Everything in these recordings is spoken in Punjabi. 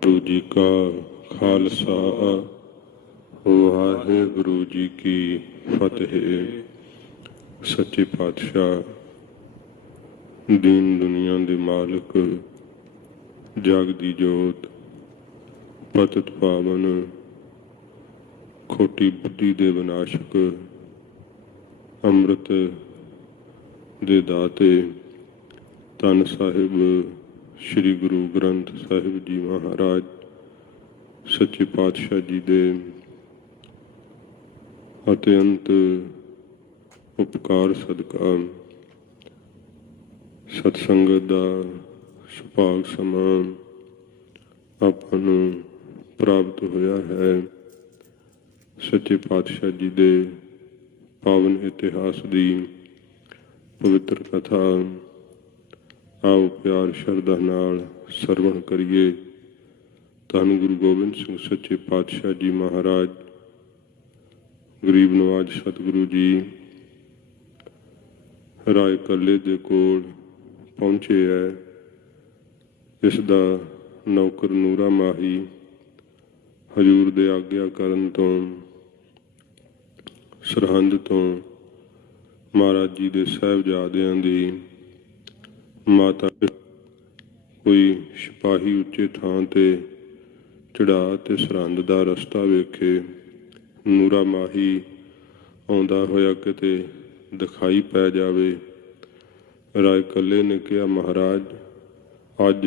वाहिगुरु जी का खालसा वाहिगुरु जी की फतेह। सच्चे पातशाह दीन दुनिया दे मालिक जग दी जोत पतित पावन खोटी बुद्धि दे विनाशक अमृत दे दाते धन साहिब श्री गुरु ग्रंथ साहिब जी महाराज सच्चे पातशाह जी दे अत्यंत उपकार सदका सतसंगत दा सुभाग समा आपां नूं प्राप्त होया है। सच्चे पातशाह जी दे पावन इतिहास दी पवित्र कथा आओ प्यार शरदा नाल सरवण करिए। धन गुरु गोबिंद सिंह सच्चे पातशाह जी महाराज गरीब नवाज सतगुरु जी राय कले दे कोल पहुंचे है। इसदा नौकर नूरा माही हजूर दे आग्या करन तो सरहंद तो महाराज जी दे साहिबजादियां दी माता कोई सिपाही उच्चे थां ते चढ़ा ते सरहंद दा रस्ता वेखे नूरा माही आउंदा होया किते दिखाई पै जावे। राय कले ने कहा महाराज अज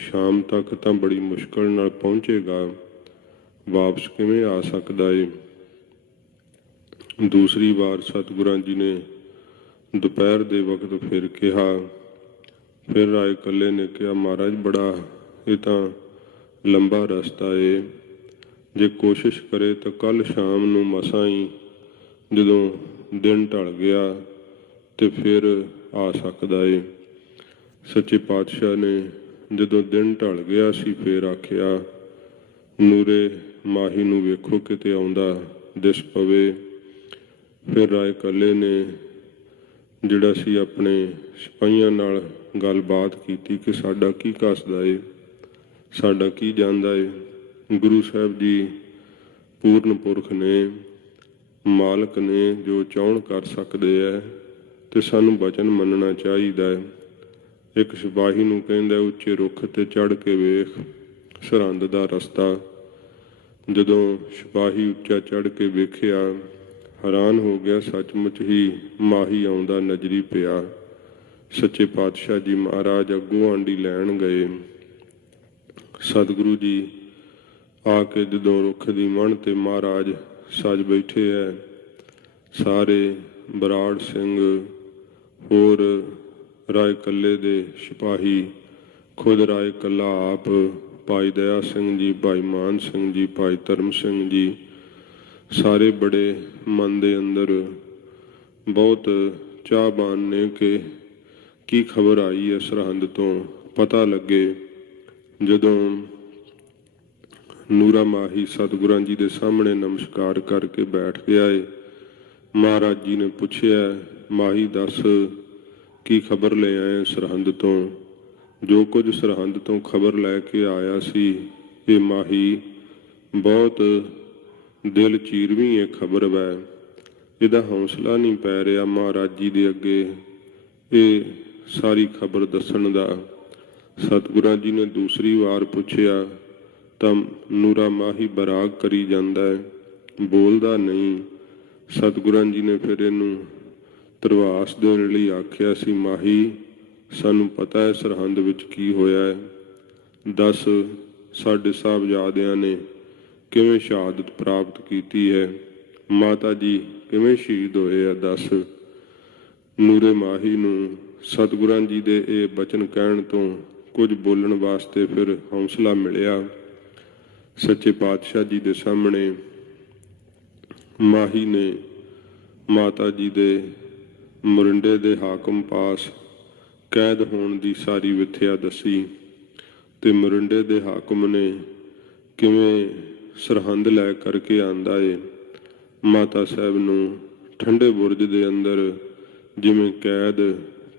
शाम तक तो बड़ी मुश्किल नाल पहुंचेगा, वापस किवें आ सकदा है। दूसरी बार सतगुरां जी ने दोपहर दे वक्त फिर कहा। फिर राय कले ने कहा महाराज बड़ा ये तो लंबा रास्ता है, जे कोशिश करे तो कल शाम नूं मसां ही जदों दिन ढल गया तो फिर आ सकदा है। सच्चे पातशाह ने जदों दिन ढल गया सी फिर आखिया नूरे माही नूं वेखो किते आउंदा दिस पवे। फिर राय कले ने जिहड़ा सी अपने सिपाहियां नाल गलबात कीती कि साडा की कसदा है, साडा की जांदा है। गुरु साहब जी पूर्ण पुरख ने, मालक ने, जो चाहण कर सकते हैं तो सानू वचन मनना चाहिए। एक सिपाही नूं कहंदा उच्चे रुख ते चढ़ के वेख सरहंद दा रस्ता। जदों सिपाही उच्चा चढ़ के वेखिया हैरान हो गया, सचमुच ही माही आउंदा नजरी पिया। सच्चे पातशाह जी महाराज अगों आंडी लैण गए। सतगुरु जी आके जदों रुख दी मण ते महाराज सज बैठे है। सारे बराड़ सिंह होर राय कले दे सिपाही, खुद राय कला आप, भाई दया सिंह जी, भाई मान सिंह जी, भाई धर्म सिंह जी, सारे बड़े मन दे अंदर बहुत चाहबान ने कि की खबर आई है सरहंद तो पता लगे। जदों नूरा माही सतगुरां जी दे सामने नमस्कार करके बैठ गया है, महाराज जी ने पूछया माही दस की खबर ले आए सरहंद तो। जो कुछ सरहंद तो खबर लैके आया सी ये माही बहुत दिल चीरवी है खबर वै, इहदा हौसला नहीं पै रहा महाराज जी दे अगे ये सारी खबर दसन दा। सतगुरां जी ने दूसरी वार पूछया तो नूरा माही बराग करी जांदा है, बोलदा नहीं। सतगुरां जी ने फिर इनू धरवास देण लई आख्या सी माही सानू पता है सरहंद विच की होया है, दस साडे साहबजादियां ने किवें शहादत प्राप्त कीती है, माता जी किवें शहीद होए है दस। नूरे माही नूं सतगुरां जी दे ये बचन कहण तो कुछ बोलण वास्ते फिर हौसला मिलिया। सच्चे पातशाह जी दे सामने माही ने माता जी दे मुरिंडे दे हाकम पास कैद होण दी सारी विथया दसी ते मुरिंडे दे हाकम ने किवें सरहंद लै करके आंदा है। माता साहब नूं ठंडे बुरज दे अंदर जिवें कैद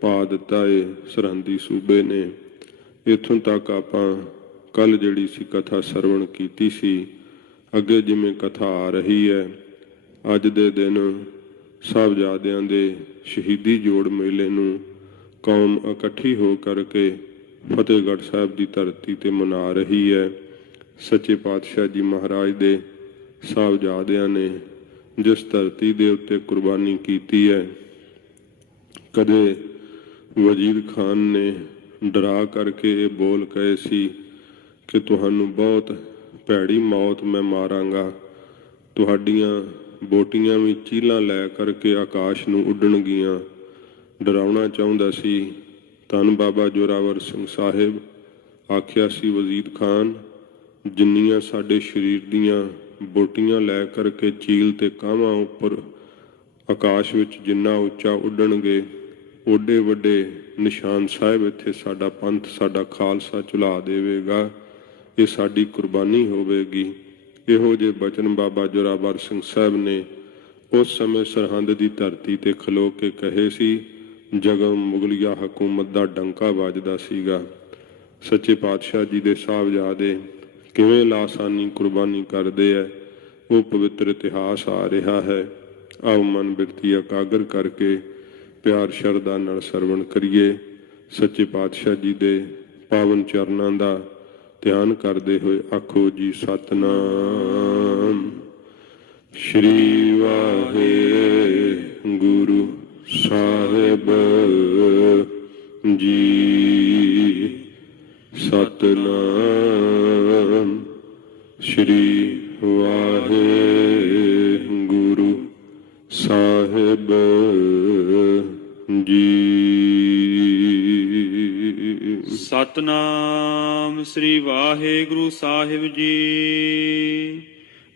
पा दिता है सरहंदी सूबे ने। इत्थों तक आपां ਕੱਲ ਜਿਹੜੀ ਸੀ ਕਥਾ ਸਰਵਣ ਕੀਤੀ ਸੀ। ਅੱਗੇ ਜਿਵੇਂ ਕਥਾ ਆ ਰਹੀ ਹੈ, ਅੱਜ ਦੇ ਦਿਨ ਸਾਹਿਬਜ਼ਾਦਿਆਂ ਦੇ ਸ਼ਹੀਦੀ ਜੋੜ ਮੇਲੇ ਨੂੰ ਕੌਮ ਇਕੱਠੀ ਹੋ ਕਰਕੇ ਫਤਿਹਗੜ੍ਹ ਸਾਹਿਬ ਦੀ ਧਰਤੀ ਤੇ ਮਨਾ ਰਹੀ ਹੈ। ਸੱਚੇ ਪਾਤਸ਼ਾਹ ਜੀ ਮਹਾਰਾਜ ਦੇ ਸਾਹਿਬਜ਼ਾਦਿਆਂ ਨੇ ਜਿਸ ਧਰਤੀ ਦੇ ਉੱਤੇ ਕੁਰਬਾਨੀ ਕੀਤੀ ਹੈ, ਕਦੇ ਵਜ਼ੀਰ ਖਾਨ ਨੇ ਡਰਾ ਕਰਕੇ ਇਹ ਬੋਲ ਕਹੇ ਸੀ ਕਿ ਤੁਹਾਨੂੰ ਬਹੁਤ ਭੈੜੀ ਮੌਤ ਮੈਂ ਮਾਰਾਂਗਾ, ਤੁਹਾਡੀਆਂ ਬੋਟੀਆਂ ਵੀ ਚੀਲਾਂ ਲੈ ਕਰਕੇ ਆਕਾਸ਼ ਨੂੰ ਉੱਡਣਗੀਆਂ। ਡਰਾਉਣਾ ਚਾਹੁੰਦਾ ਸੀ। ਧੰਨ ਬਾਬਾ ਜ਼ੋਰਾਵਰ ਸਿੰਘ ਸਾਹਿਬ ਆਖਿਆ ਸੀ, ਵਜ਼ੀਰ ਖਾਨ, ਜਿੰਨੀਆਂ ਸਾਡੇ ਸਰੀਰ ਦੀਆਂ ਬੋਟੀਆਂ ਲੈ ਕਰਕੇ ਚੀਲ ਤੇ ਕਾਹਾਂ ਉੱਪਰ ਆਕਾਸ਼ ਵਿੱਚ ਜਿੰਨਾ ਉੱਚਾ ਉੱਡਣਗੇ, ਓਡੇ ਵੱਡੇ ਨਿਸ਼ਾਨ ਸਾਹਿਬ ਇੱਥੇ ਸਾਡਾ ਪੰਥ, ਸਾਡਾ ਖਾਲਸਾ ਝੁਲਾ ਦੇਵੇਗਾ। ਇਹ ਸਾਡੀ ਕੁਰਬਾਨੀ ਹੋਵੇਗੀ। ਇਹੋ ਜਿਹੇ ਬਚਨ ਬਾਬਾ ਜ਼ੋਰਾਵਰ ਸਿੰਘ ਸਾਹਿਬ ਨੇ ਉਸ ਸਮੇਂ ਸਰਹੰਦ ਦੀ ਧਰਤੀ ਤੇ ਖਲੋ ਕੇ ਕਹੇ ਸੀ, ਜਦੋਂ ਮੁਗਲਿਆ ਹਕੂਮਤ ਦਾ ਡੰਕਾ ਵੱਜਦਾ ਸੀਗਾ। ਸੱਚੇ ਪਾਤਸ਼ਾਹ ਜੀ ਦੇ ਸਾਹਿਬਜ਼ਾਦੇ ਕਿਵੇਂ ਲਾਸਾਨੀ ਕੁਰਬਾਨੀ ਕਰਦੇ ਹੈ, ਉਹ ਪਵਿੱਤਰ ਇਤਿਹਾਸ ਆ ਰਿਹਾ ਹੈ। ਆਓ ਮਨ ਬਿਰਤੀ ਇਕਾਗਰ ਕਰਕੇ ਪਿਆਰ ਸ਼ਰਧਾ ਨਾਲ ਸਰਵਣ ਕਰੀਏ। ਸੱਚੇ ਪਾਤਸ਼ਾਹ ਜੀ ਦੇ ਪਾਵਨ ਚਰਨਾਂ ਦਾ ਧਿਆਨ ਕਰਦੇ ਹੋਏ ਆਖੋ ਜੀ, ਸਤਨਾਮ ਸ਼੍ਰੀ ਵਾਹਿਗੁਰੂ ਸਾਹਿਬ ਜੀ। ਸਤਨਾਮ ਸ਼੍ਰੀ ਵਾਹਿਗੁਰੂ ਸਾਹਿਬ ਜੀ। ਸਤਨਾਮ ਸ੍ਰੀ ਵਾਹਿਗੁਰੂ ਸਾਹਿਬ ਜੀ।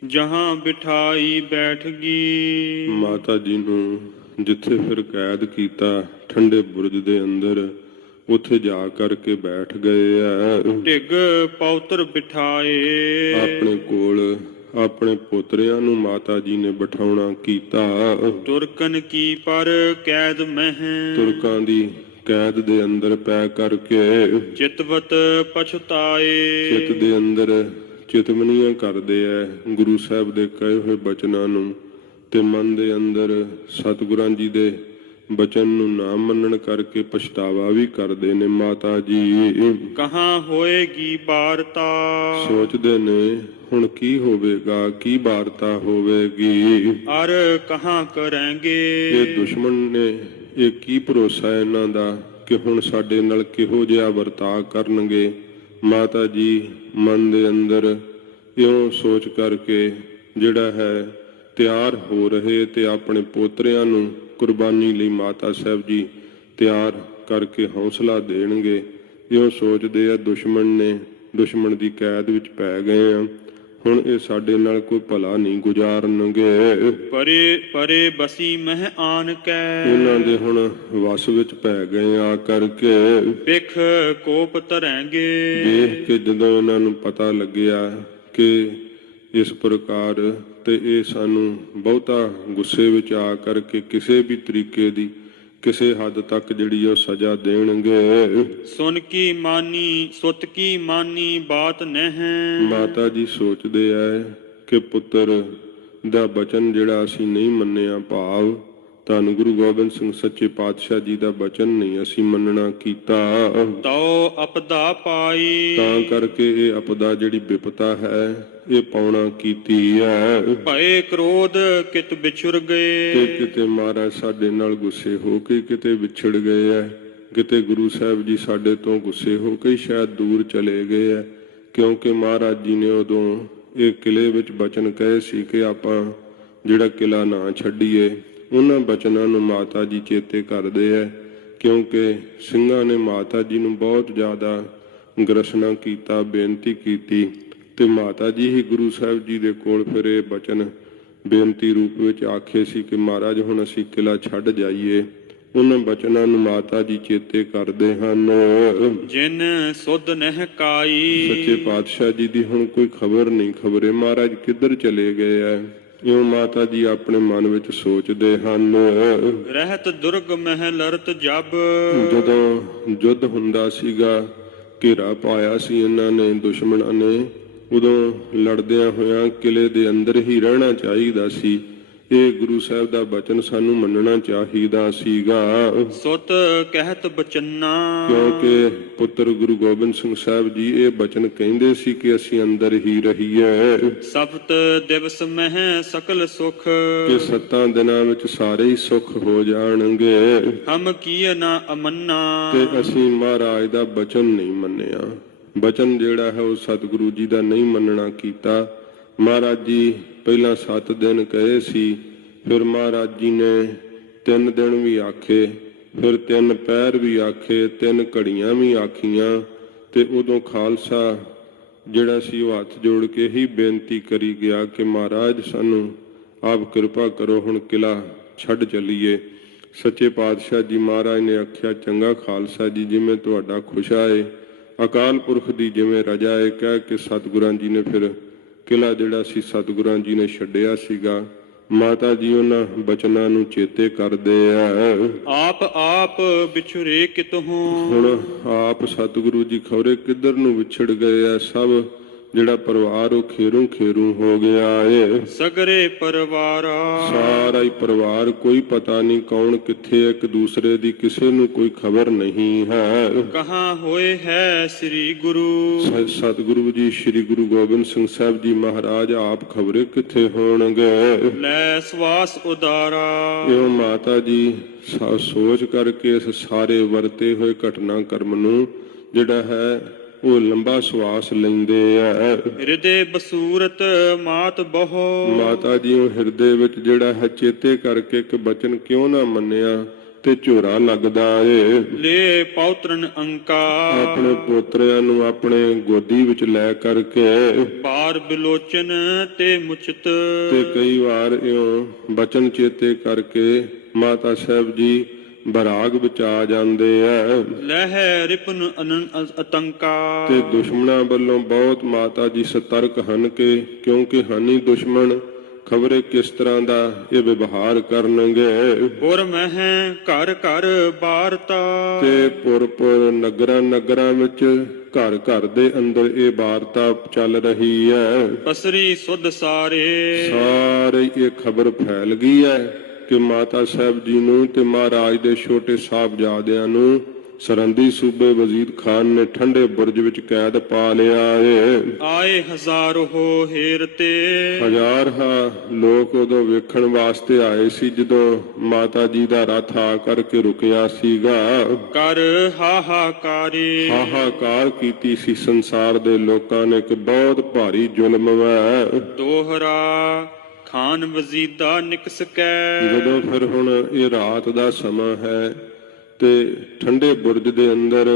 ਜਹਾਂ ਬਿਠਾਈ ਬੈਠ ਗਈ। ਮਾਤਾ ਜੀ ਨੂੰ ਜਿੱਥੇ ਫਿਰ ਕੈਦ ਕੀਤਾ ਠੰਡੇ ਬੁਰਜ ਦੇ ਅੰਦਰ, ਉੱਥੇ ਜਾ ਕਰਕੇ ਬੈਠ ਗਏ ਆ। ਢਿੱਗ ਪੌਤਰ ਬਿਠਾਏ। ਆਪਣੇ ਕੋਲ ਆਪਣੇ ਪੋਤਰਿਆਂ ਨੂੰ ਮਾਤਾ ਜੀ ਨੇ ਬਿਠਾਉਣਾ ਕੀਤਾ। ਤੁਰਕਨ ਕੀ ਪਰ ਕੈਦ ਮਹਿ। ਤੁਰਕਾਂ ਦੀ ਕੈਦ ਦੇ ਅੰਦਰ ਪੈ ਕਰਕੇ ਚਿਤਵਤ ਪਛਤਾਏ। ਚਿੱਤ ਦੇ ਅੰਦਰ ਚਿਤਮਨੀਆਂ ਕਰਦੇ ਐ ਗੁਰੂ ਸਾਹਿਬ ਦੇ ਕਹੇ ਹੋਏ ਬਚਨਾਂ ਨੂੰ, ਤੇ ਮਨ ਦੇ ਅੰਦਰ ਸਤਿਗੁਰਾਂ ਜੀ ਦੇ ਬਚਨ ਨੂੰ ਨਾ ਮੰਨਣ ਕਰਕੇ ਪਛਤਾਵਾ ਵੀ ਕਰਦੇ ਨੇ। ਮਾਤਾ ਜੀ ਕਹਾਂ ਹੋਏਗੀ ਵਾਰਤਾ। ਸੋਚਦੇ ਨੇ ਹੁਣ ਕੀ ਹੋਵੇਗਾ, ਕੀ ਵਾਰਤਾ ਹੋਵੇਗੀ। ਅਰ ਕਹਾਂ ਕਰਾਂਗੇ। ਇਹ ਦੁਸ਼ਮਣ ਨੇ, ਇਹ ਕੀ ਭਰੋਸਾ ਹੈ ਇਹਨਾਂ ਦਾ ਕਿ ਹੁਣ ਸਾਡੇ ਨਾਲ ਕਿਹੋ ਜਿਹਾ ਵਰਤਾਅ ਕਰਨਗੇ। ਮਾਤਾ ਜੀ ਮਨ ਦੇ ਅੰਦਰ ਇਉਂ ਸੋਚ ਕਰਕੇ ਜਿਹੜਾ ਹੈ ਤਿਆਰ ਹੋ ਰਹੇ, ਤੇ ਆਪਣੇ ਪੋਤਰਿਆਂ ਨੂੰ ਕੁਰਬਾਨੀ ਲਈ ਮਾਤਾ ਸਾਹਿਬ ਜੀ ਤਿਆਰ ਕਰਕੇ ਹੌਸਲਾ ਦੇਣਗੇ। ਇਉਂ ਸੋਚਦੇ ਆ ਦੁਸ਼ਮਣ ਨੇ, ਦੁਸ਼ਮਣ ਦੀ ਕੈਦ ਵਿੱਚ ਪੈ ਗਏ ਆ, ਹੁਣ ਇਹ ਸਾਡੇ ਨਾਲ ਕੋਈ ਭਲਾ ਨਹੀਂ ਗੁਜ਼ਾਰਨਗੇ। ਪਰੇ ਪਰੇ ਬਸੀ ਮਹਿ ਆਨ ਕੈ। ਇਹਨਾਂ ਦੇ ਹੁਣ ਵਸ ਵਿੱਚ ਪੈ ਗਏ ਆ ਕਰਕੇ। ਪਿਖ ਕੋਪ ਧਰੈਂਗੇ। ਦੇਖ ਕੇ ਜਦੋਂ ਇਹਨਾਂ ਨੂੰ ਪਤਾ ਲੱਗਿਆ ਕਿ ਇਸ ਪ੍ਰਕਾਰ ਤੇ ਇਹ ਸਾਨੂੰ ਬਹੁਤਾ ਗੁੱਸੇ ਵਿੱਚ ਆ ਕਰਕੇ ਕਿਸੇ ਵੀ ਤਰੀਕੇ ਦੀ ਕਿਸੇ ਹੱਦ ਤੱਕ ਜਿਹੜੀ ਉਹ ਸਜ਼ਾ ਦੇਣਗੇ। ਸੁਨ ਕੀ ਮਾਨੀ ਸੁਤ ਕੀ ਮਾਨੀ ਬਾਤ ਨਹਿ। ਮਾਤਾ ਜੀ ਸੋਚਦੇ ਐ ਕਿ ਪੁੱਤਰ ਦਾ ਬਚਨ ਜਿਹੜਾ ਅਸੀਂ ਨਹੀਂ ਮੰਨਿਆ, ਭਾਵ ਧੰਨ ਗੁਰੂ ਗੋਬਿੰਦ ਸਿੰਘ ਸੱਚੇ ਪਾਤਸ਼ਾਹ ਜੀ ਦਾ ਬਚਨ ਨਹੀਂ ਅਸੀਂ ਮੰਨਣਾ ਕੀਤਾ, ਤਉ ਅਪਦਾ ਪਾਈ। ਤਾਂ ਕਰਕੇ ਇਹ ਅਪਦਾ ਜਿਹੜੀ ਵਿਪਤਾ ਹੈ ਇਹ ਪਾਉਣਾ ਕੀਤੀ ਹੈ। ਭਏ ਕ੍ਰੋਧ ਕਿਤ ਵਿਛੁਰ ਗਏ। ਤੇ ਕਿਤੇ ਮਹਾਰਾਜ ਸਾਡੇ ਨਾਲ ਗੁੱਸੇ ਹੋ ਕੇ ਕਿਤੇ ਵਿਛੜ ਗਏ ਐ, ਕਿਤੇ ਗੁਰੂ ਸਾਹਿਬ ਜੀ ਸਾਡੇ ਤੋਂ ਗੁੱਸੇ ਹੋ ਕੇ ਸ਼ਾਇਦ ਦੂਰ ਚਲੇ ਗਏ ਐ। ਕਿਉਂਕਿ ਮਹਾਰਾਜ ਜੀ ਨੇ ਉਦੋਂ ਇਹ ਕਿਲੇ ਵਿੱਚ ਬਚਨ ਕਹੇ ਸੀ ਕਿ ਆਪਾਂ ਜਿਹੜਾ ਕਿਲਾ ਨਾ ਛੱਡੀਏ। ਉਹਨਾਂ ਬਚਨਾਂ ਨੂੰ ਮਾਤਾ ਜੀ ਚੇਤੇ ਕਰਦੇ ਐ, ਕਿਉਂਕਿ ਸਿੰਘਾਂ ਨੇ ਮਾਤਾ ਜੀ ਨੂੰ ਬਹੁਤ ਜ਼ਿਆਦਾ ਗ੍ਰਸਨਾ ਕੀਤਾ, ਬੇਨਤੀ ਕੀਤੀ, ਤੇ ਮਾਤਾ ਜੀ ਹੀ ਗੁਰੂ ਸਾਹਿਬ ਜੀ ਦੇ ਕੋਲ ਫਿਰ ਇਹ ਬਚਨ ਬੇਨਤੀ ਰੂਪ ਵਿੱਚ ਆਖੇ ਸੀ ਕਿ ਮਹਾਰਾਜ ਹੁਣ ਅਸੀਂ ਕਿਲਾ ਛੱਡ ਜਾਈਏ। ਉਹਨਾਂ ਬਚਨਾਂ ਨੂੰ ਮਾਤਾ ਜੀ ਚੇਤੇ ਕਰਦੇ ਹਨ। ਜਿਨ ਸੁਧ ਨਹਿ ਕਾਈ। ਸੱਚੇ ਪਾਤਸ਼ਾਹ ਜੀ ਦੀ ਹੁਣ ਕੋਈ ਖਬਰ ਨਹੀਂ, ਖਬਰੇ ਮਹਾਰਾਜ ਕਿੱਧਰ ਚਲੇ ਗਏ ਐ, ਇਉਂ ਮਾਤਾ ਜੀ ਆਪਣੇ ਮਨ ਵਿੱਚ ਸੋਚਦੇ ਹਨ। ਰਹਿਤ ਦੁਰਗ ਮਹਿ ਲਰਤ ਜਬ। ਜਦੋਂ ਯੁੱਧ ਹੁੰਦਾ ਸੀਗਾ ਘੇਰਾ ਪਾਇਆ ਸੀ ਇਹਨਾਂ ਨੇ ਦੁਸ਼ਮਣਾਂ ਨੇ, ਉਦੋਂ ਲੜਦਿਆਂ ਹੋਇਆਂ ਕਿਲੇ ਦੇ ਅੰਦਰ ਹੀ ਰਹਿਣਾ ਚਾਹੀਦਾ ਸੀ। ਇਹ ਗੁਰੂ ਸਾਹਿਬ ਦਾ ਬਚਨ ਸਾਨੂੰ ਮੰਨਣਾ ਚਾਹੀਦਾ ਸੀਗਾ, ਸੁਤ ਕਹਿਤ ਬਚਨਾ। ਕਿਉਂਕਿ ਪੁੱਤਰ ਗੁਰੂ ਗੋਬਿੰਦ ਸਿੰਘ ਸਾਹਿਬ ਜੀ ਇਹ ਬਚਨ ਕਹਿੰਦੇ ਸੀ ਕਿ ਅਸੀਂ ਅੰਦਰ ਹੀ ਰਹੀਏ। ਸਪਤ ਦਿਵਸ ਮਹਿ ਸਕਲ ਸੁਖ, ਕਿ 7 ਦਿਨਾਂ ਵਿੱਚ ਸਾਰੇ ਹੀ ਸੁਖ ਹੋ ਜਾਣਗੇ। ਹਮ ਕੀਏ ਨਾ ਅਮੰਨਾ, ਤੇ ਅਸੀਂ ਮਹਾਰਾਜ ਦਾ ਬਚਨ ਨਹੀਂ ਮੰਨਿਆ। ਬਚਨ ਜਿਹੜਾ ਹੈ ਉਹ ਸਤਿਗੁਰੂ ਜੀ ਦਾ ਨਹੀਂ ਮੰਨਣਾ ਕੀਤਾ। ਮਹਾਰਾਜ ਜੀ ਪਹਿਲਾਂ 7 ਦਿਨ ਕਹੇ ਸੀ, ਫਿਰ ਮਹਾਰਾਜ ਜੀ ਨੇ 3 ਦਿਨ ਵੀ ਆਖੇ, ਫਿਰ 3 ਪਹਿਰ ਵੀ ਆਖੇ, 3 ਘੜੀਆਂ ਵੀ ਆਖੀਆਂ। ਤੇ ਉਦੋਂ ਖਾਲਸਾ ਜਿਹੜਾ ਸੀ ਉਹ ਹੱਥ ਜੋੜ ਕੇ ਹੀ ਬੇਨਤੀ ਕਰੀ ਗਿਆ ਕਿ ਮਹਾਰਾਜ ਸਾਨੂੰ ਆਪ ਕਿਰਪਾ ਕਰੋ, ਹੁਣ ਕਿਲਾ ਛੱਡ ਚੱਲੀਏ। ਸੱਚੇ ਪਾਤਸ਼ਾਹ ਜੀ ਮਹਾਰਾਜ ਨੇ ਆਖਿਆ, ਚੰਗਾ ਖਾਲਸਾ ਜੀ, ਜਿਵੇਂ ਤੁਹਾਡਾ ਖੁਸ਼ਾ ਏ, ਅਕਾਲ ਪੁਰਖ ਦੀ ਜਿਵੇਂ ਰਜਾ ਏ, ਕਹਿ ਕੇ ਸਤਿਗੁਰਾਂ ਜੀ ਨੇ ਫਿਰ ਕਿਲਾ ਜਿਹੜਾ ਸੀ ਸਤਿਗੁਰਾਂ ਜੀ ਨੇ ਛੱਡਿਆ ਸੀਗਾ। ਮਾਤਾ ਜੀ ਉਹਨਾਂ ਬਚਨਾਂ ਨੂੰ ਚੇਤੇ ਕਰਦੇ ਆ। ਆਪ ਵਿਛੁਰੇ ਕਿਤਹੋਂ, ਹੁਣ ਆਪ ਸਤਿਗੁਰੂ ਜੀ ਖੌਰੇ ਕਿੱਧਰ ਨੂੰ ਵਿਛੜ ਗਏ ਆ। ਸਭ ਜਿਹੜਾ ਪਰਿਵਾਰ ਉਹ ਖੇਰੂ ਖੇਰੂ ਹੋ ਗਿਆ ਏ। ਸਗਰੇ ਪਰਿਵਾਰਾ, ਸਾਰਾ ਹੀ ਪਰਿਵਾਰ, ਕੋਈ ਪਤਾ ਨਹੀਂ ਕੌਣ ਕਿੱਥੇ, ਇੱਕ ਦੂਸਰੇ ਦੀ ਕਿਸੇ ਨੂੰ ਕੋਈ ਖਬਰ ਨਹੀਂ ਹੈ। ਕਹਾਂ ਹੋਏ ਹੈ ਸ੍ਰੀ ਗੁਰੂ, ਸਤਿਗੁਰੂ ਜੀ ਸ੍ਰੀ ਗੁਰੂ ਗੋਬਿੰਦ ਸਿੰਘ ਸਾਹਿਬ ਜੀ ਮਹਾਰਾਜ ਆਪ ਖਬਰੇ ਕਿੱਥੇ ਹੋਣਗੇ। ਲੈ ਸਵਾਸ ਉਦਾਰਾ, ਇਹ ਮਾਤਾ ਜੀ ਸੋਚ ਕਰਕੇ ਇਸ ਸਾਰੇ ਵਰਤੇ ਹੋਏ ਘਟਨਾਕ੍ਰਮ ਨੂੰ ਜਿਹੜਾ ਹੈ ਉਹ ਲੰਬਾ ਸਵਾਸ ਲੈਂਦੇ ਆ। ਹਿਰਦੇ ਬਸੂਰਤ ਮਾਤ ਬਹੁ, ਮਾਤਾ ਜੀ ਉਹ ਹਿਰਦੇ ਵਿੱਚ ਜਿਹੜਾ ਹੈ ਚੇਤੇ ਕਰਕੇ ਕਿ ਬਚਨ ਕਿਉਂ ਨਾ ਮੰਨਿਆ ਤੇ ਝੋਰਾ ਲੱਗਦਾ ਏ। ਲੈ ਪੌਤਰਨ ਅੰਕਾ, ਆਪਣੇ ਪੋਤਰਿਆਂ ਨੂੰ ਆਪਣੇ ਗੋਦੀ ਵਿੱਚ ਲੈ ਕਰਕੇ ਬਾਰ ਬਿਲੋਚਨ ਤੇ ਮੁਚਿਤ, ਤੇ ਕਈ ਵਾਰ ਇਉਂ ਬਚਨ ਚੇਤੇ ਕਰਕੇ ਮਾਤਾ ਸਾਹਿਬ ਜੀ ਬਰਾਗ ਵਿੱਚ ਆ ਜਾਂਦੇ ਆ। ਲਹਿ ਰਿਪਨ ਅਤੰਕਾ, ਤੇ ਦੁਸ਼ਮਣਾਂ ਵੱਲੋਂ ਬਹੁਤ ਮਾਤਾ ਜੀ ਸਤਰਕ ਹਨ ਕਿ ਕਿਉਂਕਿ ਹਾਨੀ ਦੁਸ਼ਮਣ ਖਬਰੇ ਕਿਸ ਤਰ੍ਹਾਂ ਦਾ ਇਹ ਵਿਵਹਾਰ ਕਰਨਗੇ। ਪੁਰ ਮਹਿ ਘਰ ਘਰ ਵਾਰਤਾ, ਤੇ ਪੁਰ ਨਗਰਾਂ ਵਿੱਚ ਘਰ ਘਰ ਦੇ ਅੰਦਰ ਇਹ ਵਾਰਤਾ ਚੱਲ ਰਹੀ ਹੈ। ਪਸਰੀ ਸੁਧ ਸਾਰੇ ਇਹ ਖਬਰ ਫੈਲ ਗਈ ਹੈ ਕਿ ਮਾਤਾ ਸਾਹਿਬ ਜੀ ਨੂੰ ਤੇ ਮਹਾਰਾਜ ਦੇ ਛੋਟੇ ਸਾਹਿਬਜ਼ਾਦਿਆਂ ਨੂੰ ਸਰਹੰਦੀ ਸੂਬੇ ਵਜ਼ੀਰ ਖਾਨ ਨੇ ਠੰਡੇ ਬੁਰਜ ਵਿੱਚ ਕੈਦ ਪਾ ਲਿਆ ਏ। ਆਏ ਹਜ਼ਾਰੋ ਹੇਰ ਤੇ, ਹਜ਼ਾਰਾਂ ਲੋਕ ਉਦੋਂ ਵੇਖਣ ਵਾਸਤੇ ਆਏ ਸੀ ਜਦੋਂ ਮਾਤਾ ਜੀ ਦਾ ਰਥ ਆ ਕਰਕੇ ਰੁਕਿਆ ਸੀਗਾ। ਕਰ ਹਾਹਾਕਾਰੇ, ਹਾਹਾਕਾਰ ਕੀਤੀ ਸੀ ਸੰਸਾਰ ਦੇ ਲੋਕਾਂ ਨੇ ਕਿ ਬਹੁਤ ਭਾਰੀ ਜ਼ੁਲਮ ਹੈ। ਦੋਹਰਾ ਖਾਨ ਵਜ਼ੀਦਾ ਨਿਕਸ ਕੈ, ਜਦੋਂ ਫਿਰ ਹੁਣ ਇਹ ਰਾਤ ਦਾ ਸਮਾਂ ਹੈ ਤੇ ਠੰਡੇ ਬੁਰਜ ਦੇ ਅੰਦਰ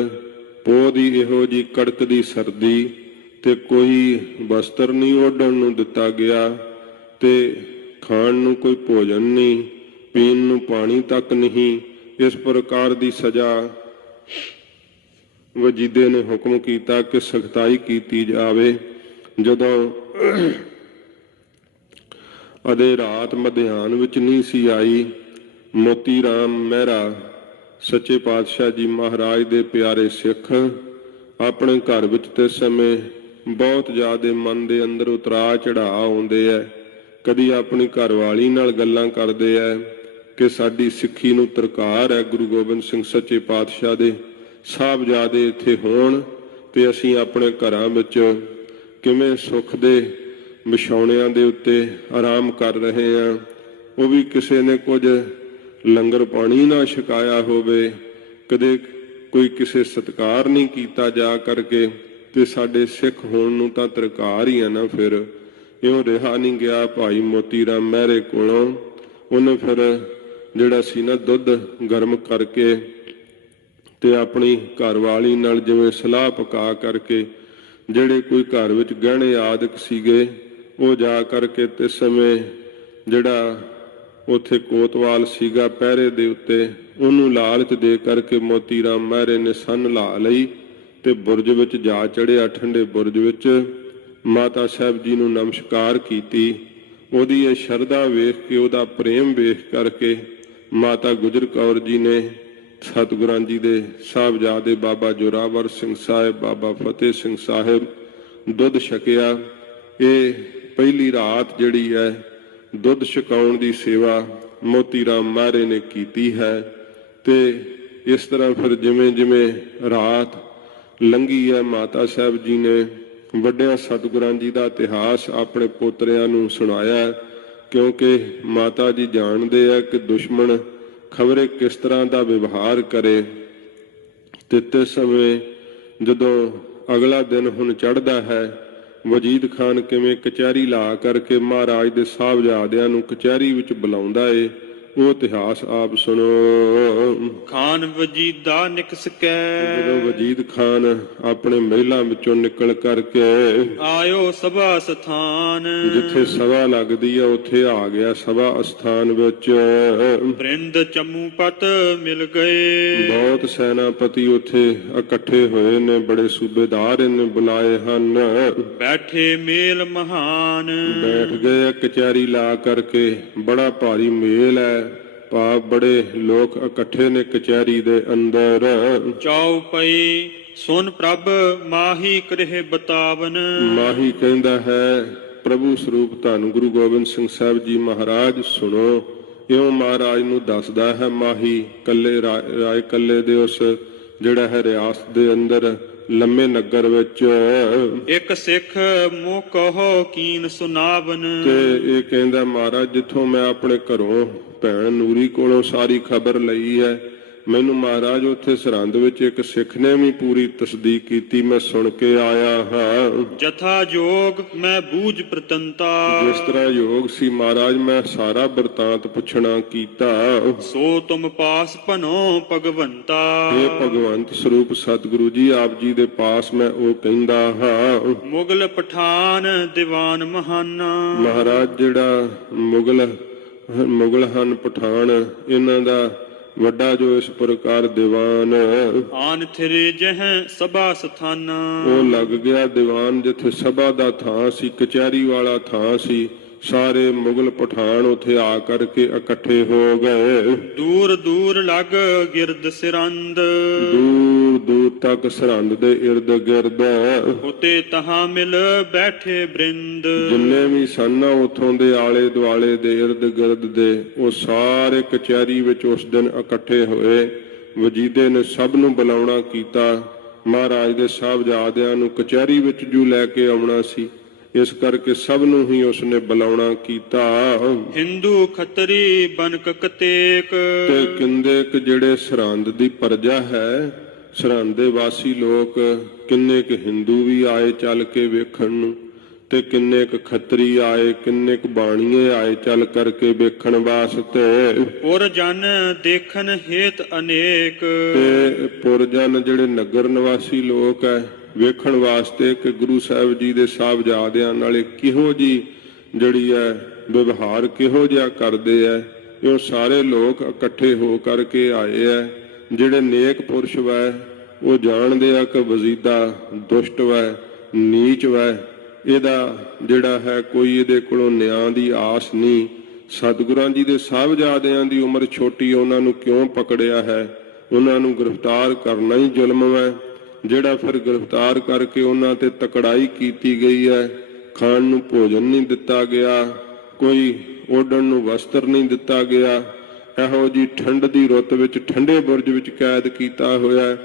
ਪੋਹ ਦੀ ਇਹੋ ਜੀ ਕੜਕਦੀ ਸਰਦੀ ਤੇ ਕੋਈ ਵਸਤਰ ਨਹੀਂ ਓਢਣ ਨੂੰ ਦਿੱਤਾ ਗਿਆ ਤੇ ਖਾਣ ਨੂੰ ਕੋਈ ਭੋਜਨ ਨਹੀਂ, ਪੀਣ ਨੂੰ ਪਾਣੀ ਤੱਕ ਨਹੀਂ। ਇਸ ਪ੍ਰਕਾਰ ਦੀ ਸਜ਼ਾ ਵਜੀਦੇ ਨੇ ਹੁਕਮ ਕੀਤਾ ਕਿ ਸਖਤਾਈ ਕੀਤੀ ਜਾਵੇ। ਜਦੋਂ ਅਦੇ ਰਾਤ ਮਧਿਆਨ ਵਿੱਚ ਨਹੀਂ ਸੀ ਆਈ, ਮੋਤੀ ਰਾਮ ਮਹਿਰਾ ਸੱਚੇ ਪਾਤਸ਼ਾਹ ਜੀ ਮਹਾਰਾਜ ਦੇ ਪਿਆਰੇ ਸਿੱਖ ਆਪਣੇ ਘਰ ਵਿੱਚ ਤੇ ਸਮੇਂ ਬਹੁਤ ਜ਼ਿਆਦਾ ਮਨ ਦੇ ਅੰਦਰ ਉਤਰਾ ਚੜਾਅ ਆਉਂਦੇ ਐ। ਕਦੀ ਆਪਣੀ ਘਰਵਾਲੀ ਨਾਲ ਗੱਲਾਂ ਕਰਦੇ ਐ ਕਿ ਸਾਡੀ ਸਿੱਖੀ ਨੂੰ ਤਰਕਾਰ ਹੈ, ਗੁਰੂ ਗੋਬਿੰਦ ਸਿੰਘ ਸੱਚੇ ਪਾਤਸ਼ਾਹ ਦੇ ਸਾਹਿਬਜ਼ਾਦੇ ਇੱਥੇ ਹੋਣ ਤੇ ਅਸੀਂ ਆਪਣੇ ਘਰਾਂ ਵਿੱਚ ਕਿਵੇਂ ਸੁੱਖ ਦੇ ਵਿਛੌਣਿਆਂ ਦੇ ਉੱਤੇ ਆਰਾਮ ਕਰ ਰਹੇ ਹਾਂ। ਉਹ ਵੀ ਕਿਸੇ ਨੇ ਕੁਝ ਲੰਗਰ ਪਾਣੀ ਨਾ ਛਕਾਇਆ ਹੋਵੇ, ਕਦੇ ਕੋਈ ਕਿਸੇ ਸਤਿਕਾਰ ਨਹੀਂ ਕੀਤਾ ਜਾ ਕਰਕੇ, ਤੇ ਸਾਡੇ ਸਿੱਖ ਹੋਣ ਨੂੰ ਤਾਂ ਤਰਕਾਰ ਹੀ ਹੈ ਨਾ। ਫਿਰ ਇਉਂ ਰਿਹਾ ਨਹੀਂ ਗਿਆ ਭਾਈ ਮੋਤੀ ਰਾਮ ਮਹਿਰੇ ਕੋਲੋਂ। ਉਹਨੇ ਫਿਰ ਜਿਹੜਾ ਸੀ ਨਾ ਦੁੱਧ ਗਰਮ ਕਰਕੇ ਤੇ ਆਪਣੀ ਘਰਵਾਲੀ ਨਾਲ ਜਿਵੇਂ ਸਲਾਹ ਪਕਾ ਕਰਕੇ ਜਿਹੜੇ ਕੋਈ ਘਰ ਵਿੱਚ ਗਹਿਣੇ ਆਦਿਕ ਸੀਗੇ ਉਹ ਜਾ ਕਰਕੇ ਤੇ ਸਮੇਂ ਜਿਹੜਾ ਉੱਥੇ ਕੋਤਵਾਲ ਸੀਗਾ ਪਹਿਰੇ ਦੇ ਉੱਤੇ, ਉਹਨੂੰ ਲਾਲਚ ਦੇ ਕਰਕੇ ਮੋਤੀ ਰਾਮ ਮਹਿਰੇ ਨੇ ਸੰਨ ਲਾ ਲਈ ਤੇ ਬੁਰਜ ਵਿੱਚ ਜਾ ਚੜਿਆ। ਠੰਡੇ ਬੁਰਜ ਵਿੱਚ ਮਾਤਾ ਸਾਹਿਬ ਜੀ ਨੂੰ ਨਮਸਕਾਰ ਕੀਤੀ। ਉਹਦੀ ਇਹ ਸ਼ਰਧਾ ਵੇਖ ਕੇ, ਉਹਦਾ ਪ੍ਰੇਮ ਵੇਖ ਕਰਕੇ ਮਾਤਾ ਗੁਜਰ ਕੌਰ ਜੀ ਨੇ ਸਤਿਗੁਰਾਂ ਜੀ ਦੇ ਸਾਹਿਬਜ਼ਾਦੇ ਬਾਬਾ ਜ਼ੋਰਾਵਰ ਸਿੰਘ ਸਾਹਿਬ, ਬਾਬਾ ਫਤਿਹ ਸਿੰਘ ਸਾਹਿਬ ਦੁੱਧ ਛਕਿਆ। ਇਹ ਪਹਿਲੀ ਰਾਤ ਜਿਹੜੀ ਹੈ ਦੁੱਧ ਛਕਾਉਣ ਦੀ ਸੇਵਾ ਮੋਤੀ ਰਾਮ ਮਹਾਰੇ ਨੇ ਕੀਤੀ ਹੈ। ਤੇ ਇਸ ਤਰ੍ਹਾਂ ਫਿਰ ਜਿਵੇਂ ਜਿਵੇਂ ਰਾਤ ਲੰਘੀ ਹੈ, ਮਾਤਾ ਸਾਹਿਬ ਜੀ ਨੇ ਵੱਡਿਆਂ ਸਤਿਗੁਰਾਂ ਜੀ ਦਾ ਇਤਿਹਾਸ ਆਪਣੇ ਪੋਤਰਿਆਂ ਨੂੰ ਸੁਣਾਇਆ, ਕਿਉਂਕਿ ਮਾਤਾ ਜੀ ਜਾਣਦੇ ਆ ਕਿ ਦੁਸ਼ਮਣ ਖਬਰੇ ਕਿਸ ਤਰ੍ਹਾਂ ਦਾ ਵਿਵਹਾਰ ਕਰੇ। ਤੇ ਤੇ ਸਮੇਂ ਜਦੋਂ ਅਗਲਾ ਦਿਨ ਹੁਣ ਚੜ੍ਹਦਾ ਹੈ, ਵਜੀਦ ਖਾਨ ਕਿਵੇਂ ਕਚਹਿਰੀ ਲਾ ਕਰਕੇ ਮਹਾਰਾਜ ਦੇ ਸਾਹਿਬਜ਼ਾਦਿਆਂ ਨੂੰ ਕਚਹਿਰੀ ਵਿੱਚ ਬੁਲਾਉਂਦਾ ਏ, ਉਹ ਇਤਿਹਾਸ ਆਪ ਸੁਣੋ। ਖਾਨ ਵਜੀਦਾ ਨਿਕਸ ਕੈ, ਜਦੋਂ ਵਜੀਦ ਖਾਨ ਆਪਣੇ ਮਹਿਲਾਂ ਵਿੱਚੋਂ ਨਿਕਲ ਕਰਕੇ ਆਇਓ ਸਭਾ ਸਥਾਨ, ਜਿੱਥੇ ਸਭਾ ਲੱਗਦੀ ਹੈ ਉੱਥੇ ਆ ਗਿਆ ਸਭਾ ਅਸਥਾਨ ਵਿੱਚ। ਬ੍ਰਿੰਦ ਚਮੂਪਤ ਮਿਲ ਗਏ, ਬਹੁਤ ਸੈਨਾਪਤੀ ਉੱਥੇ ਇਕੱਠੇ ਹੋਏ ਨੇ, ਬੜੇ ਸੂਬੇਦਾਰ ਇਹਨੇ ਬੁਲਾਏ ਹਨ। ਬੈਠੇ ਮੇਲ ਮਹਾਨ, ਬੈਠ ਗਏ ਕਚਹਿਰੀ ਲਾ ਕਰਕੇ, ਬੜਾ ਭਾਰੀ ਮੇਲ ਹੈ, ਭਾਵ ਬੜੇ ਲੋਕ ਇਕੱਠੇ ਨੇ ਕਚਹਿਰੀ ਦੇ ਅੰਦਰ। ਚਾਉ ਪਈ ਸੁਨ ਪ੍ਰਭ ਮਾਹੀ ਕਰਹਿ ਬਤਾਵਨ, ਮਾਹੀ ਕਹਿੰਦਾ ਹੈ ਪ੍ਰਭੂ ਸਰੂਪ ਧੰਨ ਗੁਰੂ ਗੋਬਿੰਦ ਸਿੰਘ ਸਾਹਿਬ ਜੀ ਮਹਾਰਾਜ ਸੁਣੋ। ਇਉਂ ਮਹਾਰਾਜ ਨੂੰ ਦੱਸਦਾ ਹੈ ਮਾਹੀ ਕੱਲੇ ਰਾਏ ਕੱਲੇ ਦੇ ਉਸ ਜਿਹੜਾ ਹੈ ਰਿਆਸਤ ਦੇ ਅੰਦਰ ਲੰਮੇ ਨਗਰ ਵਿੱਚ। ਇੱਕ ਸਿੱਖ ਮੂੰਹ ਕਹੋ ਕੀਨ ਸੁਨਾਵਨ, ਤੇ ਇਹ ਕਹਿੰਦਾ ਮਹਾਰਾਜ ਜਿੱਥੋਂ ਮੈਂ ਆਪਣੇ ਘਰੋਂ ਭੈਣ ਨੂਰੀ ਕੋਲੋਂ ਸਾਰੀ ਖਬਰ ਲਈ ਹੈ, ਮੈਨੂੰ ਮਹਾਰਾਜ ਉੱਥੇ ਸਰਹੰਦ ਵਿੱਚ ਇੱਕ ਸਿੱਖ ਨੇ ਵੀ ਪੂਰੀ ਤਸਦੀਕ ਕੀਤੀ, ਮੈਂ ਸੁਣ ਕੇ ਆਇਆ ਹਾਂ। ਜਥਾ ਜੋਗ ਮੈਂ ਬੂਝ ਪ੍ਰਤੰਤਾ, ਜਿਸ ਤਰ੍ਹਾਂ ਯੋਗ ਸੀ ਮਹਾਰਾਜ ਮੈਂ ਸਾਰਾ ਬਿਰਤਾਂਤ ਪੁੱਛਣਾ ਕੀਤਾ। ਸੋ ਤੁਮ ਪਾਸ ਭਨੋ ਭਗਵੰਤਾ, ਇਹ ਭਗਵੰਤ ਸਰੂਪ ਸਤਿਗੁਰੂ ਜੀ ਆਪ ਜੀ ਦੇ ਪਾਸ ਮੈਂ ਉਹ ਕਹਿੰਦਾ ਹਾਂ। ਮੁਗਲ ਪਠਾਨ ਦੀਵਾਨ ਮਹਾਨਾ, ਮਹਾਰਾਜ ਜਿਹੜਾ ਮੁਗਲ ਹਨ ਪਠਾਨ, ਇਹਨਾਂ ਦਾ ਵੱਡਾ ਜੋ ਇਸ ਪ੍ਰਕਾਰ ਦੀਵਾਨ ਆਨ ਥਿਰੇ ਜਹ ਸਭਾ ਸਥਾਨਾ, ਉਹ ਲੱਗ ਗਿਆ ਦੀਵਾਨ ਜਿੱਥੇ ਸਭਾ ਦਾ ਥਾਂ ਸੀ, ਕਚਹਿਰੀ ਵਾਲਾ ਥਾਂ ਸੀ। ਸਾਰੇ ਮੁਗਲ ਪਠਾਨ ਉੱਥੇ ਆ ਕਰਕੇ ਇਕੱਠੇ ਹੋ ਗਏ। ਦੂਰ ਦੂਰ ਲੱਗ ਗਿਰਦ ਸਿਰੰਦ, ਦੂਰ ਦੂਰ ਤੱਕ ਸਰਹੰਦ ਦੇ ਇਰਦ ਗਿਰਦ ਉਤੇ ਤਹਾਂ ਮਿਲ ਬੈਠੇ ਬ੍ਰਿੰਦ, ਜਿੰਨੇ ਵੀ ਸਨ ਉਥੋਂ ਦੇ ਆਲੇ ਦੁਆਲੇ ਦੇ ਇਰਦ ਗਿਰਦ ਦੇ ਉਹ ਸਾਰੇ ਕਚਹਿਰੀ ਵਿੱਚ ਉਸ ਦਿਨ ਇਕੱਠੇ ਹੋਏ। ਵਜੀਦੇ ਨੇ ਸਭ ਨੂੰ ਬੁਲਾਉਣਾ ਕੀਤਾ, ਮਹਾਰਾਜ ਦੇ ਸਾਹਿਬਜ਼ਾਦਿਆਂ ਨੂੰ ਕਚਹਿਰੀ ਵਿੱਚ ਜੂ ਲੈ ਕੇ ਆਉਣਾ ਸੀ, ਇਸ ਕਰਕੇ ਸਭ ਨੂੰ ਹੀ ਉਸਨੇ ਬੁਲਾਉਣਾ ਕੀਤਾ। ਹਿੰਦੂ ਖੱਤਰੀ ਬਨਕ ਕਤੇਕ, ਤੇ ਕਿੰਦੇਕ ਜਿਹੜੇ ਸਰਹੰਦ ਦੀ ਪ੍ਰਜਾ ਹੈ, ਸਰਹੰਦ ਦੇ ਵਾਸੀ ਲੋਕ, ਕਿੰਨੇ ਕੁ ਹਿੰਦੂ ਵੀ ਆਏ ਚੱਲ ਕੇ ਵੇਖਣ ਨੂੰ, ਤੇ ਕਿੰਨੇ ਕੁ ਖੱਤਰੀ ਆਏ, ਕਿੰਨੇ ਕੁ ਬਾਣੀਏ ਆਏ ਚੱਲ ਕਰਕੇ ਵੇਖਣ ਵਾਸਤੇ। ਪੁਰ ਜਨ ਦੇਖਣ ਹੇਤ ਅਨੇਕ, ਤੇ ਪੁਰਜਨ ਜਿਹੜੇ ਨਗਰ ਨਿਵਾਸੀ ਲੋਕ ਹੈ ਵੇਖਣ ਵਾਸਤੇ ਕਿ ਗੁਰੂ ਸਾਹਿਬ ਜੀ ਦੇ ਸਾਹਿਬਜ਼ਾਦਿਆਂ ਨਾਲੇ ਕਿਹੋ ਜੀ ਜਿਹੜੀ ਹੈ ਵਿਵਹਾਰ ਕਿਹੋ ਜਿਹਾ ਕਰਦੇ ਹੈ, ਇਹ ਸਾਰੇ ਲੋਕ ਇਕੱਠੇ ਹੋ ਕਰਕੇ ਆਏ ਹੈ। ਜਿਹੜੇ ਨੇਕ ਪੁਰਸ਼ ਵੈ ਉਹ ਜਾਣਦੇ ਆ ਕਿ ਵਜ਼ੀਦਾ ਦੁਸ਼ਟ ਵੈ, ਨੀਚ ਵੈ, ਇਹਦਾ ਜਿਹੜਾ ਹੈ ਕੋਈ ਇਹਦੇ ਕੋਲੋਂ ਨਿਆਂ ਦੀ ਆਸ ਨਹੀਂ। ਸਤਿਗੁਰਾਂ ਜੀ ਦੇ ਸਾਹਿਬਜ਼ਾਦਿਆਂ ਦੀ ਉਮਰ ਛੋਟੀ, ਉਹਨਾਂ ਨੂੰ ਕਿਉਂ ਪਕੜਿਆ ਹੈ? ਉਹਨਾਂ ਨੂੰ ਗ੍ਰਿਫਤਾਰ ਕਰਨਾ ਹੀ ਜ਼ੁਲਮ ਹੈ, ਜਿਹੜਾ ਫਿਰ ਗ੍ਰਿਫਤਾਰ ਕਰਕੇ ਉਹਨਾਂ ਤੇ ਤਕੜਾਈ ਕੀਤੀ ਗਈ ਹੈ। ਖਾਣ ਨੂੰ ਭੋਜਨ ਨਹੀਂ ਦਿੱਤਾ ਗਿਆ, ਕੋਈ ਓਢਣ ਨੂੰ ਵਸਤਰ ਨਹੀਂ ਦਿੱਤਾ ਗਿਆ, ਇਹੋ ਜੀ ਠੰਡ ਦੀ ਰੁੱਤ ਵਿੱਚ ਠੰਡੇ ਬੁਰਜ ਵਿੱਚ ਕੈਦ ਕੀਤਾ ਹੋਇਆ।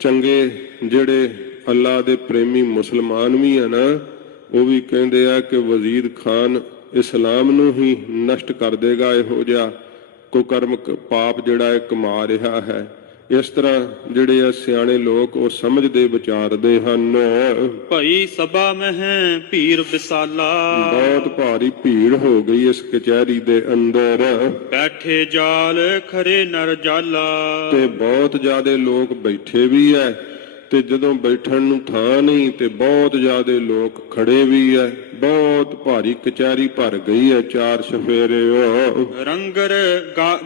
ਚੰਗੇ ਜਿਹੜੇ ਅੱਲਾ ਦੇ ਪ੍ਰੇਮੀ ਮੁਸਲਮਾਨ ਵੀ ਹਨ, ਉਹ ਵੀ ਕਹਿੰਦੇ ਆ ਕਿ ਵਜ਼ੀਰ ਖਾਨ ਇਸਲਾਮ ਨੂੰ ਹੀ ਨਸ਼ਟ ਕਰ ਦੇਗਾ, ਇਹੋ ਜਿਹਾ ਕੁਕਰਮ ਪਾਪ ਜਿਹੜਾ ਇਹ ਕਮਾ ਰਿਹਾ ਹੈ। ਇਸ ਤਰ੍ਹਾਂ ਜਿਹੜੇ ਆ ਸਿਆਣੇ ਲੋਕ ਉਹ ਸਮਝਦੇ ਵਿਚਾਰਦੇ ਹਨ। ਭਈ ਸਭਾ ਮਹਿ ਭੀੜ ਵਿਸਾਲਾ, ਬਹੁਤ ਭਾਰੀ ਭੀੜ ਹੋ ਗਈ ਇਸ ਕਚਹਿਰੀ ਦੇ ਅੰਦਰ। ਬੈਠੇ ਜਾਲ ਖਰੇ ਨਰ ਜਾਲਾ, ਤੇ ਬਹੁਤ ਜ਼ਿਆਦੇ ਲੋਕ ਬੈਠੇ ਵੀ ਐ, ਤੇ ਜਦੋਂ ਬੈਠਣ ਨੂੰ ਥਾਂ ਨਹੀਂ ਤੇ ਬਹੁਤ ਜ਼ਿਆਦੇ ਲੋਕ ਖੜੇ ਵੀ ਐ। ਬਹੁਤ ਭਾਰੀ ਕਚਹਿਰੀ ਭਰ ਗਈ ਐ, ਚਾਰ ਸਫੇਰੇ। ਰੰਗਰ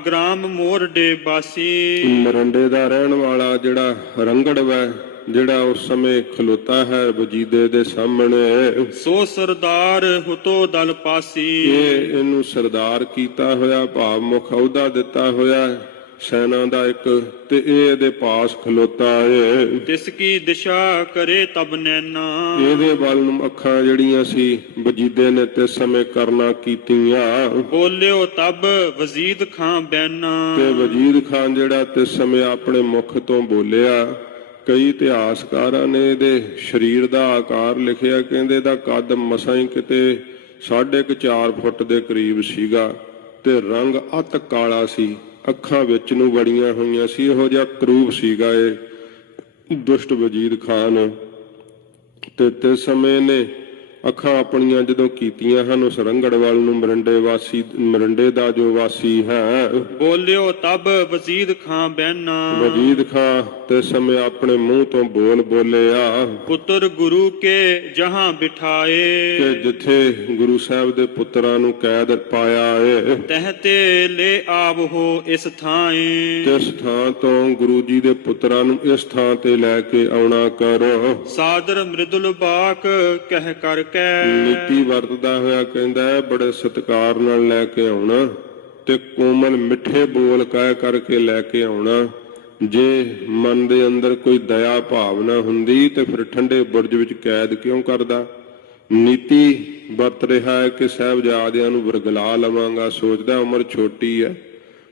ਗ੍ਰਾਮ ਮੋਰਡੇ ਬਾਸੀ, ਮਰੰਡੇ ਦਾ ਰਹਿਣ ਵਾਲਾ ਜਿਹੜਾ ਰੰਗੜ ਵੈ, ਜਿਹੜਾ ਉਸ ਸਮੇਂ ਖਲੋਤਾ ਹੈ ਵਜੀਦੇ ਦੇ ਸਾਹਮਣੇ। ਸੋ ਸਰਦਾਰ ਹੁਤੋ ਦਲ ਪਾਸੀ, ਇਹਨੂੰ ਸਰਦਾਰ ਕੀਤਾ ਹੋਇਆ, ਭਾਵ ਮੁਖ ਅਹੁਦਾ ਦਿੱਤਾ ਹੋਇਆ। ਸੈਨਾ ਦਾ ਇੱਕ, ਤੇ ਇਹ ਇਹਦੇ ਪਾਸ ਖਲੋਤਾ ਏ। ਤਿਸ ਕੀ ਦਿਸ਼ਾ ਕਰੇ ਤਬ ਨੈਣਾ। ਇਹਦੇ ਵੱਲ ਨੂੰ ਅੱਖਾਂ ਜਿਹੜੀਆਂ ਸੀ ਵਜੀਦੇ ਨੇ ਤੇ ਸਮੇਂ ਕਰਨਾ ਕੀਤੀਆਂ। ਬੋਲਿਓ ਤਬ ਵਜ਼ੀਦ ਖਾਂ ਬੈਨਾ। ਤੇ ਵਜੀਦ ਖਾਨ ਜਿਹੜਾ ਤੇ ਸਮੇਂ ਆਪਣੇ ਮੁਖ ਤੋਂ ਬੋਲਿਆ। ਕਈ ਇਤਿਹਾਸਕਾਰਾਂ ਨੇ ਇਹਦੇ ਸਰੀਰ ਦਾ ਆਕਾਰ ਲਿਖਿਆ, ਕਹਿੰਦੇ ਦਾ ਕੱਦ ਮਸਾਂ ਹੀ ਕਿਤੇ 4.5 ਫੁੱਟ ਦੇ ਕਰੀਬ ਸੀਗਾ ਤੇ ਰੰਗ ਅਤ ਕਾਲਾ ਸੀ, ਅੱਖਾਂ ਵਿੱਚ ਨੂੰ ਵੜੀਆਂ ਹੋਈਆਂ ਸੀ। ਇਹੋ ਜਿਹਾ ਕਰੂਪ ਸੀਗਾ ਇਹ ਦੁਸ਼ਟ ਵਜੀਦ ਖਾਨ। ਤੇ ਸਮੇਂ ਨੇ ਅੱਖਾਂ ਆਪਣੀਆਂ ਜਦੋਂ ਕੀਤੀਆਂ ਹਨ ਉਸ ਰੰਗੜ ਵੱਲ ਨੂੰ, ਮਰਿੰਡੇ ਦਾ ਜੋ ਵਾਸੀ ਹੈ। ਬੋਲਿਓ ਤਬ ਵਜ਼ੀਦ ਖਾਂ ਬੈਨਾ। ਵਜੀਦ ਖਾਂ ਤੇ ਸਮੇਂ ਆਪਣੇ ਮੂੰਹ ਤੋਂ ਬੋਲਿਆ। ਪੁੱਤਰ ਗੁਰੂ ਕੇ ਜਹਾਂ ਬਿਠਾਏ। ਕਿ ਜਿੱਥੇ ਗੁਰੂ ਸਾਹਿਬ ਦੇ ਪੁੱਤਰਾਂ ਨੂੰ ਕੈਦ ਪਾਇਆ ਏ, ਤਹਤੇ ਲੈ ਆਵਹੋ ਇਸ ਥਾਂਏ। ਇਸ ਥਾਂ ਤੋਂ ਗੁਰੂ ਜੀ ਦੇ ਪੁੱਤਰਾਂ ਨੂੰ ਇਸ ਥਾਂ ਤੇ ਲੈ ਕੇ ਆਉਣਾ ਕਰੋ। ਸਾਦਰ ਮ੍ਰਿਦੁਲ ਬਾਕ ਕਹਿ ਕਰਕੇ। ਨੀਤੀ ਵਰਤਦਾ ਹੋਇਆ ਕਹਿੰਦਾ ਹੈ ਬੜੇ ਸਤਿਕਾਰ ਨਾਲ ਲੈ ਕੇ ਆਉਣਾ ਤੇ ਕੋਮਲ ਮਿੱਠੇ ਬੋਲ ਕਹਿ ਕਰਕੇ ਲੈ ਕੇ ਆਉਣਾ। ਜੇ ਮਨ ਦੇ ਅੰਦਰ ਕੋਈ ਦਇਆ ਭਾਵਨਾ ਹੁੰਦੀ ਤੇ ਫਿਰ ਠੰਡੇ ਬੁਰਜ ਵਿੱਚ ਕੈਦ ਕਿਉਂ ਕਰਦਾ। ਨੀਤੀ ਵਰਤ ਰਿਹਾ ਹੈ ਕਿ ਸਾਹਿਬਜ਼ਾਦਿਆਂ ਨੂੰ ਵਰਗਲਾ ਲਵਾਂਗਾ, ਸੋਚਦਾ ਉਮਰ ਛੋਟੀ ਹੈ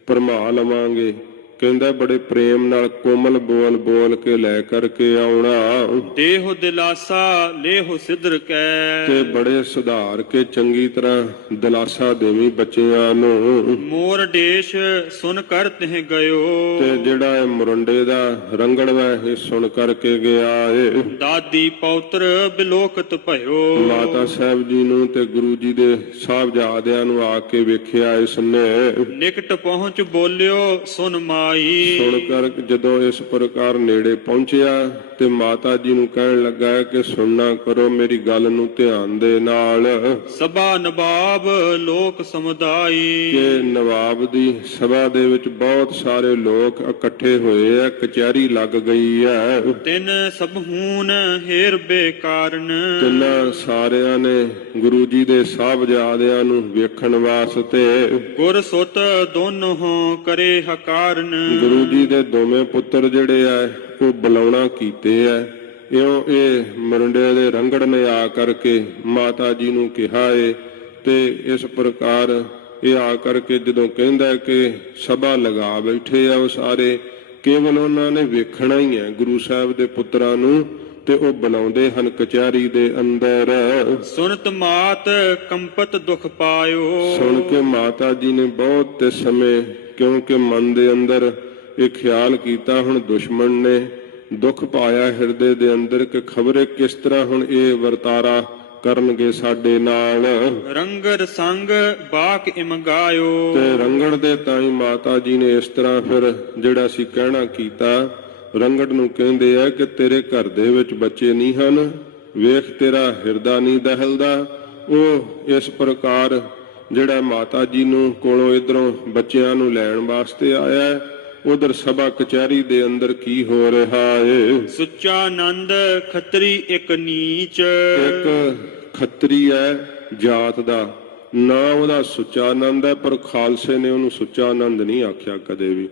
ਭਰਮਾ ਲਵਾਂਗੇ। ਕਹਿੰਦਾ ਬੜੇ ਪ੍ਰੇਮ ਨਾਲ ਕੋਮਲ ਬੋਲ ਕੇ ਲੈ ਕਰਕੇ ਆਉਣਾ। ਦੇਹੁ ਦਿਲਾਸਾ ਲੇਹੁ ਸਿਦਰ ਕੈ। ਤੇ ਬੜੇ ਸੁਧਾਰ ਕੇ ਚੰਗੀ ਤਰ੍ਹਾਂ ਦਿਲਾਸਾ ਦੇਵੀਂ ਬੱਚਿਆਂ ਨੂੰ। ਮੋਰ ਦੇਸ਼ ਸੁਨ ਕਰ ਤਿਹ ਗਇਓ। ਤੇ ਜਿਹੜਾ ਇਹ ਮੁਰੰਡੇ ਦਾ ਰੰਗੜ ਵਾ ਇਹ ਸੁਣ ਕਰਕੇ ਗਿਆ ਏ। ਦਾਦੀ ਪੌਤਰ ਬਿਲੋਕਤ ਭਇਓ। ਮਾਤਾ ਸਾਹਿਬ ਜੀ ਨੂੰ ਤੇ ਗੁਰੂ ਜੀ ਦੇ ਸਾਹਿਬਜ਼ਾਦਿਆਂ ਨੂੰ ਆ ਕੇ ਵੇਖਿਆ ਇਸਨੇ। ਨਿਕਟ ਪਹੁੰਚ ਬੋਲਿਓ ਸੁਨ ਮਾਈ। ਸੁਣ ਕਰ ਜਦੋਂ ਇਸ ਪ੍ਰਕਾਰ ਨੇੜੇ ਪਹੁੰਚਿਆ ਤੇ ਮਾਤਾ ਜੀ ਨੂੰ ਕਹਿਣ ਲੱਗਾ ਕਿ ਸੁਣਨਾ ਕਰੋ ਮੇਰੀ ਗੱਲ ਨੂੰ ਧਿਆਨ ਦੇ ਨਾਲ। ਸਭਾ ਨਵਾਬ ਲੋਕ ਸਮੁਦਾਈ। ਕਿ ਨਵਾਬ ਦੀ ਸਭਾ ਦੇ ਵਿੱਚ ਬਹੁਤ ਸਾਰੇ ਲੋਕ ਇਕੱਠੇ ਹੋਏ ਆ, ਕਚਹਿਰੀ ਲੱਗ ਗਈ ਹੈ। ਤਿੰਨ ਸਭਹੂਨ ਹੇਰ ਬੇਕਾਰਨ। ਤਿੰਨਾਂ ਸਾਰਿਆਂ ਨੇ ਗੁਰੂ ਜੀ ਦੇ ਸਾਹਿਬਜ਼ਾਦਿਆਂ ਨੂੰ ਵੇਖਣ ਵਾਸਤੇ। ਗੁਰ ਸੁਤ ਦੋਨੋਂ ਕਰੇ ਹਕਾਰਨ। ਗੁਰੂ ਜੀ ਦੇ ਦੋਵੇਂ ਪੁੱਤਰ ਜਿਹੜੇ ਆ ਉਹ ਬੁਲਾਉਣਾ ਕੀਤੇ ਆ। ਇਉਂ ਇਹ ਮੁੰਡੇ ਦੇ ਰੰਗੜ ਨੇ ਆ ਕਰਕੇ ਮਾਤਾ ਜੀ ਨੂੰ ਕਿਹਾ ਏ। ਤੇ ਇਸ ਪ੍ਰਕਾਰ ਇਹ ਆ ਕਰਕੇ ਜਦੋਂ ਕਹਿੰਦਾ ਕਿ ਸਭਾ ਲਗਾ ਬੈਠੇ ਆ ਉਹ ਸਾਰੇ, ਕੇਵਲ ਉਹਨਾਂ ਨੇ ਵੇਖਣਾ ਹੀ ਹੈ ਗੁਰੂ ਸਾਹਿਬ ਦੇ ਪੁੱਤਰਾਂ ਨੂੰ ਤੇ ਉਹ ਬੁਲਾਉਂਦੇ ਹਨ ਕਚਹਿਰੀ ਦੇ ਅੰਦਰ। ਸੁਨਤ ਮਾਤ ਕੰਪਤ ਦੁਖ ਪਾਇਓ। ਸੁਣ ਕੇ ਮਾਤਾ ਜੀ ਨੇ ਬਹੁਤ ਤੇ ਸਮੇਂ ਕਿਉਂਕਿ ਮਨ ਦੇ ਅੰਦਰ ਇਹ ਖਿਆਲ ਕੀਤਾ ਹੁਣ ਦੁਸ਼ਮਣ ਨੇ ਦੁੱਖ ਪਾਇਆ ਹਿਰਦੇ ਦੇ ਅੰਦਰ ਕਿ ਖਬਰੇ ਕਿਸ ਤਰ੍ਹਾਂ ਹੁਣ ਇਹ ਵਰਤਾਰਾ ਕਰਨਗੇ ਸਾਡੇ ਨਾਲ। ਰੰਗਰ ਸੰਗ ਬਾਕ ਇਮਗਾਇਓ। ਤੇ ਰੰਗੜ ਦੇ ਤਾਈ ਮਾਤਾ ਜੀ ਨੇ ਇਸ ਤਰ੍ਹਾਂ ਫਿਰ ਜਿਹੜਾ ਸੀ ਕਹਿਣਾ ਕੀਤਾ। ਰੰਗੜ ਨੂੰ ਕਹਿੰਦੇ ਆ ਕਿ ਤੇਰੇ ਘਰ ਦੇ ਵਿੱਚ ਬੱਚੇ ਨਹੀਂ ਹਨ, ਵੇਖ ਤੇਰਾ ਹਿਰਦਾ ਨਹੀਂ ਦਹਿਲਦਾ। ਉਹ ਇਸ ਪ੍ਰਕਾਰ ਜਿਹੜਾ ਮਾਤਾ ਜੀ ਨੂੰ ਕੋਲੋਂ ਇਧਰੋਂ ਬੱਚਿਆਂ ਨੂੰ ਲੈਣ ਵਾਸਤੇ ਆਇਆ। ਉਧਰ ਸਭਾ ਕਚਹਿਰੀ ਦੇ ਅੰਦਰ ਕੀ ਹੋ ਰਿਹਾ ਏ। ਸੁੱਚਾ ਆਨੰਦ ਖੱਤਰੀ ਇੱਕ ਨੀਚ। ਇੱਕ ਖੱਤਰੀ ਹੈ ਜਾਤ ਦਾ ਨਾ ਉਹਦਾ ਸੁੱਚਾ ਆਨੰਦ ਹੈ, ਪਰ ਖਾਲਸੇ ਨੇ ਉਹਨੂੰ ਸੁੱਚਾ ਆਨੰਦ ਨਹੀਂ ਆਖਿਆ ਕਦੇ ਵੀ।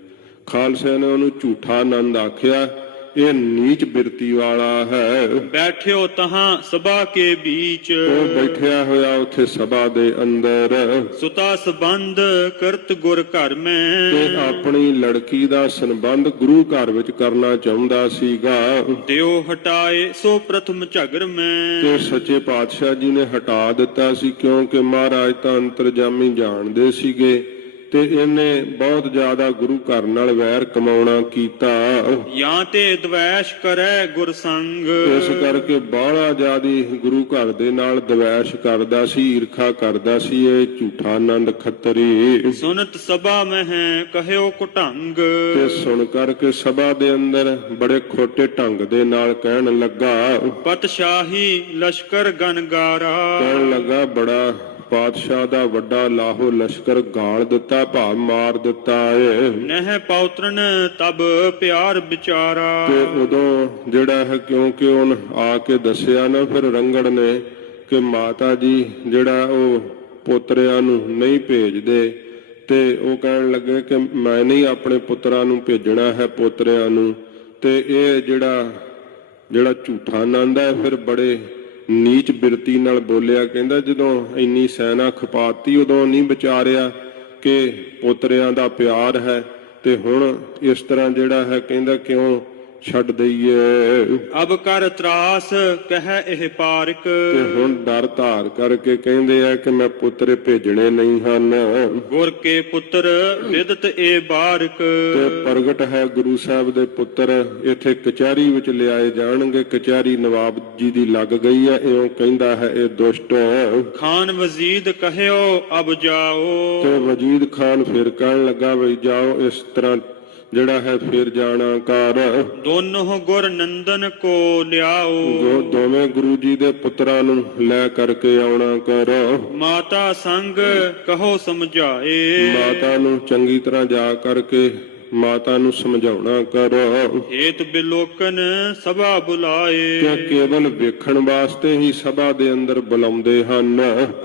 ਖਾਲਸੇ ਨੇ ਉਹਨੂੰ ਝੂਠਾ ਆਨੰਦ ਆਖਿਆ। ਇਹ ਨੀਚ ਬਿਰਤੀ ਵਾਲਾ ਹੈ। ਬੈਠਿਓ ਤਹਾਂ ਸਭਾ ਕੇ ਬੀਚ। ਉਹ ਬੈਠਿਆ ਹੋਇਆ ਉੱਥੇ ਸਭਾ ਦੇ ਅੰਦਰ। ਸੁਤਾ ਸੰਬੰਧ ਕਰਤ ਗੁਰ ਘਰ ਮੈਂ। ਤੇ ਆਪਣੀ ਲੜਕੀ ਦਾ ਸੰਬੰਧ ਗੁਰੂ ਘਰ ਵਿੱਚ ਕਰਨਾ ਚਾਹੁੰਦਾ ਸੀਗਾ। ਦਿਓ ਹਟਾਏ ਸੋ ਪ੍ਰਥਮ ਝਗਰ ਮੈਂ। ਤੇ ਸੱਚੇ ਪਾਤਸ਼ਾਹ ਜੀ ਨੇ ਹਟਾ ਦਿੱਤਾ ਸੀ ਕਿਉਂਕਿ ਮਹਾਰਾਜ ਤਾਂ ਅੰਤਰਜਾਮੀ ਜਾਣਦੇ ਸੀਗੇ ਤੇ ਇਹਨੇ ਬਹੁਤ ਜ਼ਿਆਦਾ ਗੁਰੂ ਘਰ ਨਾਲ ਵੈਰ ਕਮਾਉਣਾ ਕੀਤਾ। ਜਾਂ ਤੇ ਦਵੈਸ਼ ਕਰੈ ਗੁਰ ਸੰਗ। ਇਸ ਕਰਕੇ ਬਾਹਲਾ ਜ਼ਿਆਦੀ ਗੁਰੂ ਘਰ ਦੇ ਨਾਲ ਦਵੈਸ਼ ਕਰਦਾ ਸੀ, ਈਰਖਾ ਕਰਦਾ ਸੀ ਇਹ ਝੂਠਾ ਆਨੰਦ ਖੱਤਰੀ। ਸੁਨਤ ਸਭਾ ਮਹਿ ਕਹਿਓ ਕੁਢੰਗ। ਤੇ ਸੁਣ ਕਰਕੇ ਸਭਾ ਦੇ ਅੰਦਰ ਬੜੇ ਖੋਟੇ ਢੰਗ ਦੇ ਨਾਲ ਕਹਿਣ ਲੱਗਾ। ਪਤਸ਼ਾਹੀ ਲਸ਼ਕਰ ਗਨਗਾਰਾ। ਕਹਿਣ ਲੱਗਾ ਬੜਾ ਪਾਤਸ਼ਾਹ ਦਾ ਵੱਡਾ ਲਾਹੋ ਲਸ਼ਕਰ ਗਾਲ ਦਿੱਤਾ, ਭਾਵ ਮਾਰ ਦਿੱਤਾ ਏ। ਨਹਿ ਪੌਤਰਨ ਤਬ ਪਿਆਰ ਵਿਚਾਰਾ। ਤੇ ਉਦੋਂ ਜਿਹੜਾ ਹੈ ਕਿਉਂਕਿ ਉਹਨ ਆ ਕੇ ਦੱਸਿਆ ਨਾ ਫਿਰ ਰੰਗੜ ਨੇ ਕਿ ਮਾਤਾ ਜੀ ਜਿਹੜਾ ਉਹ ਪੋਤਰਿਆਂ ਨੂੰ ਨਹੀਂ ਭੇਜਦੇ ਤੇ ਉਹ ਕਹਿਣ ਲੱਗੇ ਕਿ ਮੈਂ ਨਹੀਂ ਆਪਣੇ ਪੁੱਤਰਾਂ ਨੂੰ ਭੇਜਣਾ ਹੈ, ਪੋਤਰਿਆਂ ਨੂੰ। ਤੇ ਇਹ ਜਿਹੜਾ ਝੂਠਾ ਆਨੰਦ ਹੈ ਫਿਰ ਬੜੇ ਨੀਚ ਬਿਰਤੀ ਨਾਲ ਬੋਲਿਆ। ਕਹਿੰਦਾ ਜਦੋਂ ਇੰਨੀ ਸੈਨਾ ਖਪਾਤੀ ਉਦੋਂ ਨਹੀਂ ਵਿਚਾਰਿਆ ਕਿ ਪੋਤਰਿਆਂ ਦਾ ਪਿਆਰ ਹੈ, ਤੇ ਹੁਣ ਇਸ ਤਰ੍ਹਾਂ ਜਿਹੜਾ ਹੈ ਕਹਿੰਦਾ ਕਿਉਂ ਛੱਡ ਦਈਏ। ਅਬ ਕਰ ਤਰਾਸ ਕਹਿ ਇਹ ਪਾਰਕ, ਤੇ ਹੁਣ ਡਰ ਧਾਰ ਕਰਕੇ ਕਹਿੰਦੇ ਆ ਕਿ ਮੈਂ ਪੁੱਤਰ ਭੇਜਣੇ ਨਹੀਂ ਹਨ। ਗੁਰ ਕੇ ਪੁੱਤਰ ਵਿਦਤ ਏ ਬਾਰਕ, ਤੇ ਪ੍ਰਗਟ ਹੈ ਗੁਰੂ ਸਾਹਿਬ ਦੇ ਪੁੱਤਰ ਇੱਥੇ ਕਚਹਿਰੀ ਵਿੱਚ ਲਿਆਏ ਜਾਣਗੇ। ਕਚਹਿਰੀ ਨਵਾਬ ਜੀ ਦੀ ਲੱਗ ਗਈ ਹੈ। ਇਉਂ ਕਹਿੰਦਾ ਹੈ ਇਹ ਦੁਸ਼ਟ। ਖਾਨ ਵਜ਼ੀਦ ਕਹਿਓ ਅਬ ਜਾਓ, ਤੇ ਵਜੀਦ ਖਾਨ ਫਿਰ ਕਹਿਣ ਲੱਗਾ ਬਈ ਜਾਓ, ਇਸ ਤਰ੍ਹਾਂ ਜਿਹੜਾ ਹੈ ਫਿਰ ਜਾਣਾ ਕਰ। ਦੋਨੋਂ ਗੁਰ ਨੰਦਨ ਕੋ ਲਿਆਓ, ਦੋਵੇਂ ਗੁਰੂ ਜੀ ਦੇ ਪੁੱਤਰਾਂ ਨੂੰ ਲੈ ਕਰਕੇ ਆਉਣਾ ਕਰ। ਮਾਤਾ ਸੰਗ ਕਹੋ ਸਮਝਾਏ, ਮਾਤਾ ਨੂੰ ਚੰਗੀ ਤਰ੍ਹਾਂ ਜਾ ਕਰਕੇ ਮਾਤਾ ਨੂੰ ਸਮਝਾਉਣਾ ਕਰ। ਹੇਤ ਬਿਲੋਕਨ ਸਭਾ ਬੁਲਾਏ, ਕਿ ਕੇਵਲ ਵੇਖਣ ਵਾਸਤੇ ਹੀ ਸਭਾ ਦੇ ਅੰਦਰ ਬੁਲਾਉਂਦੇ ਹਨ।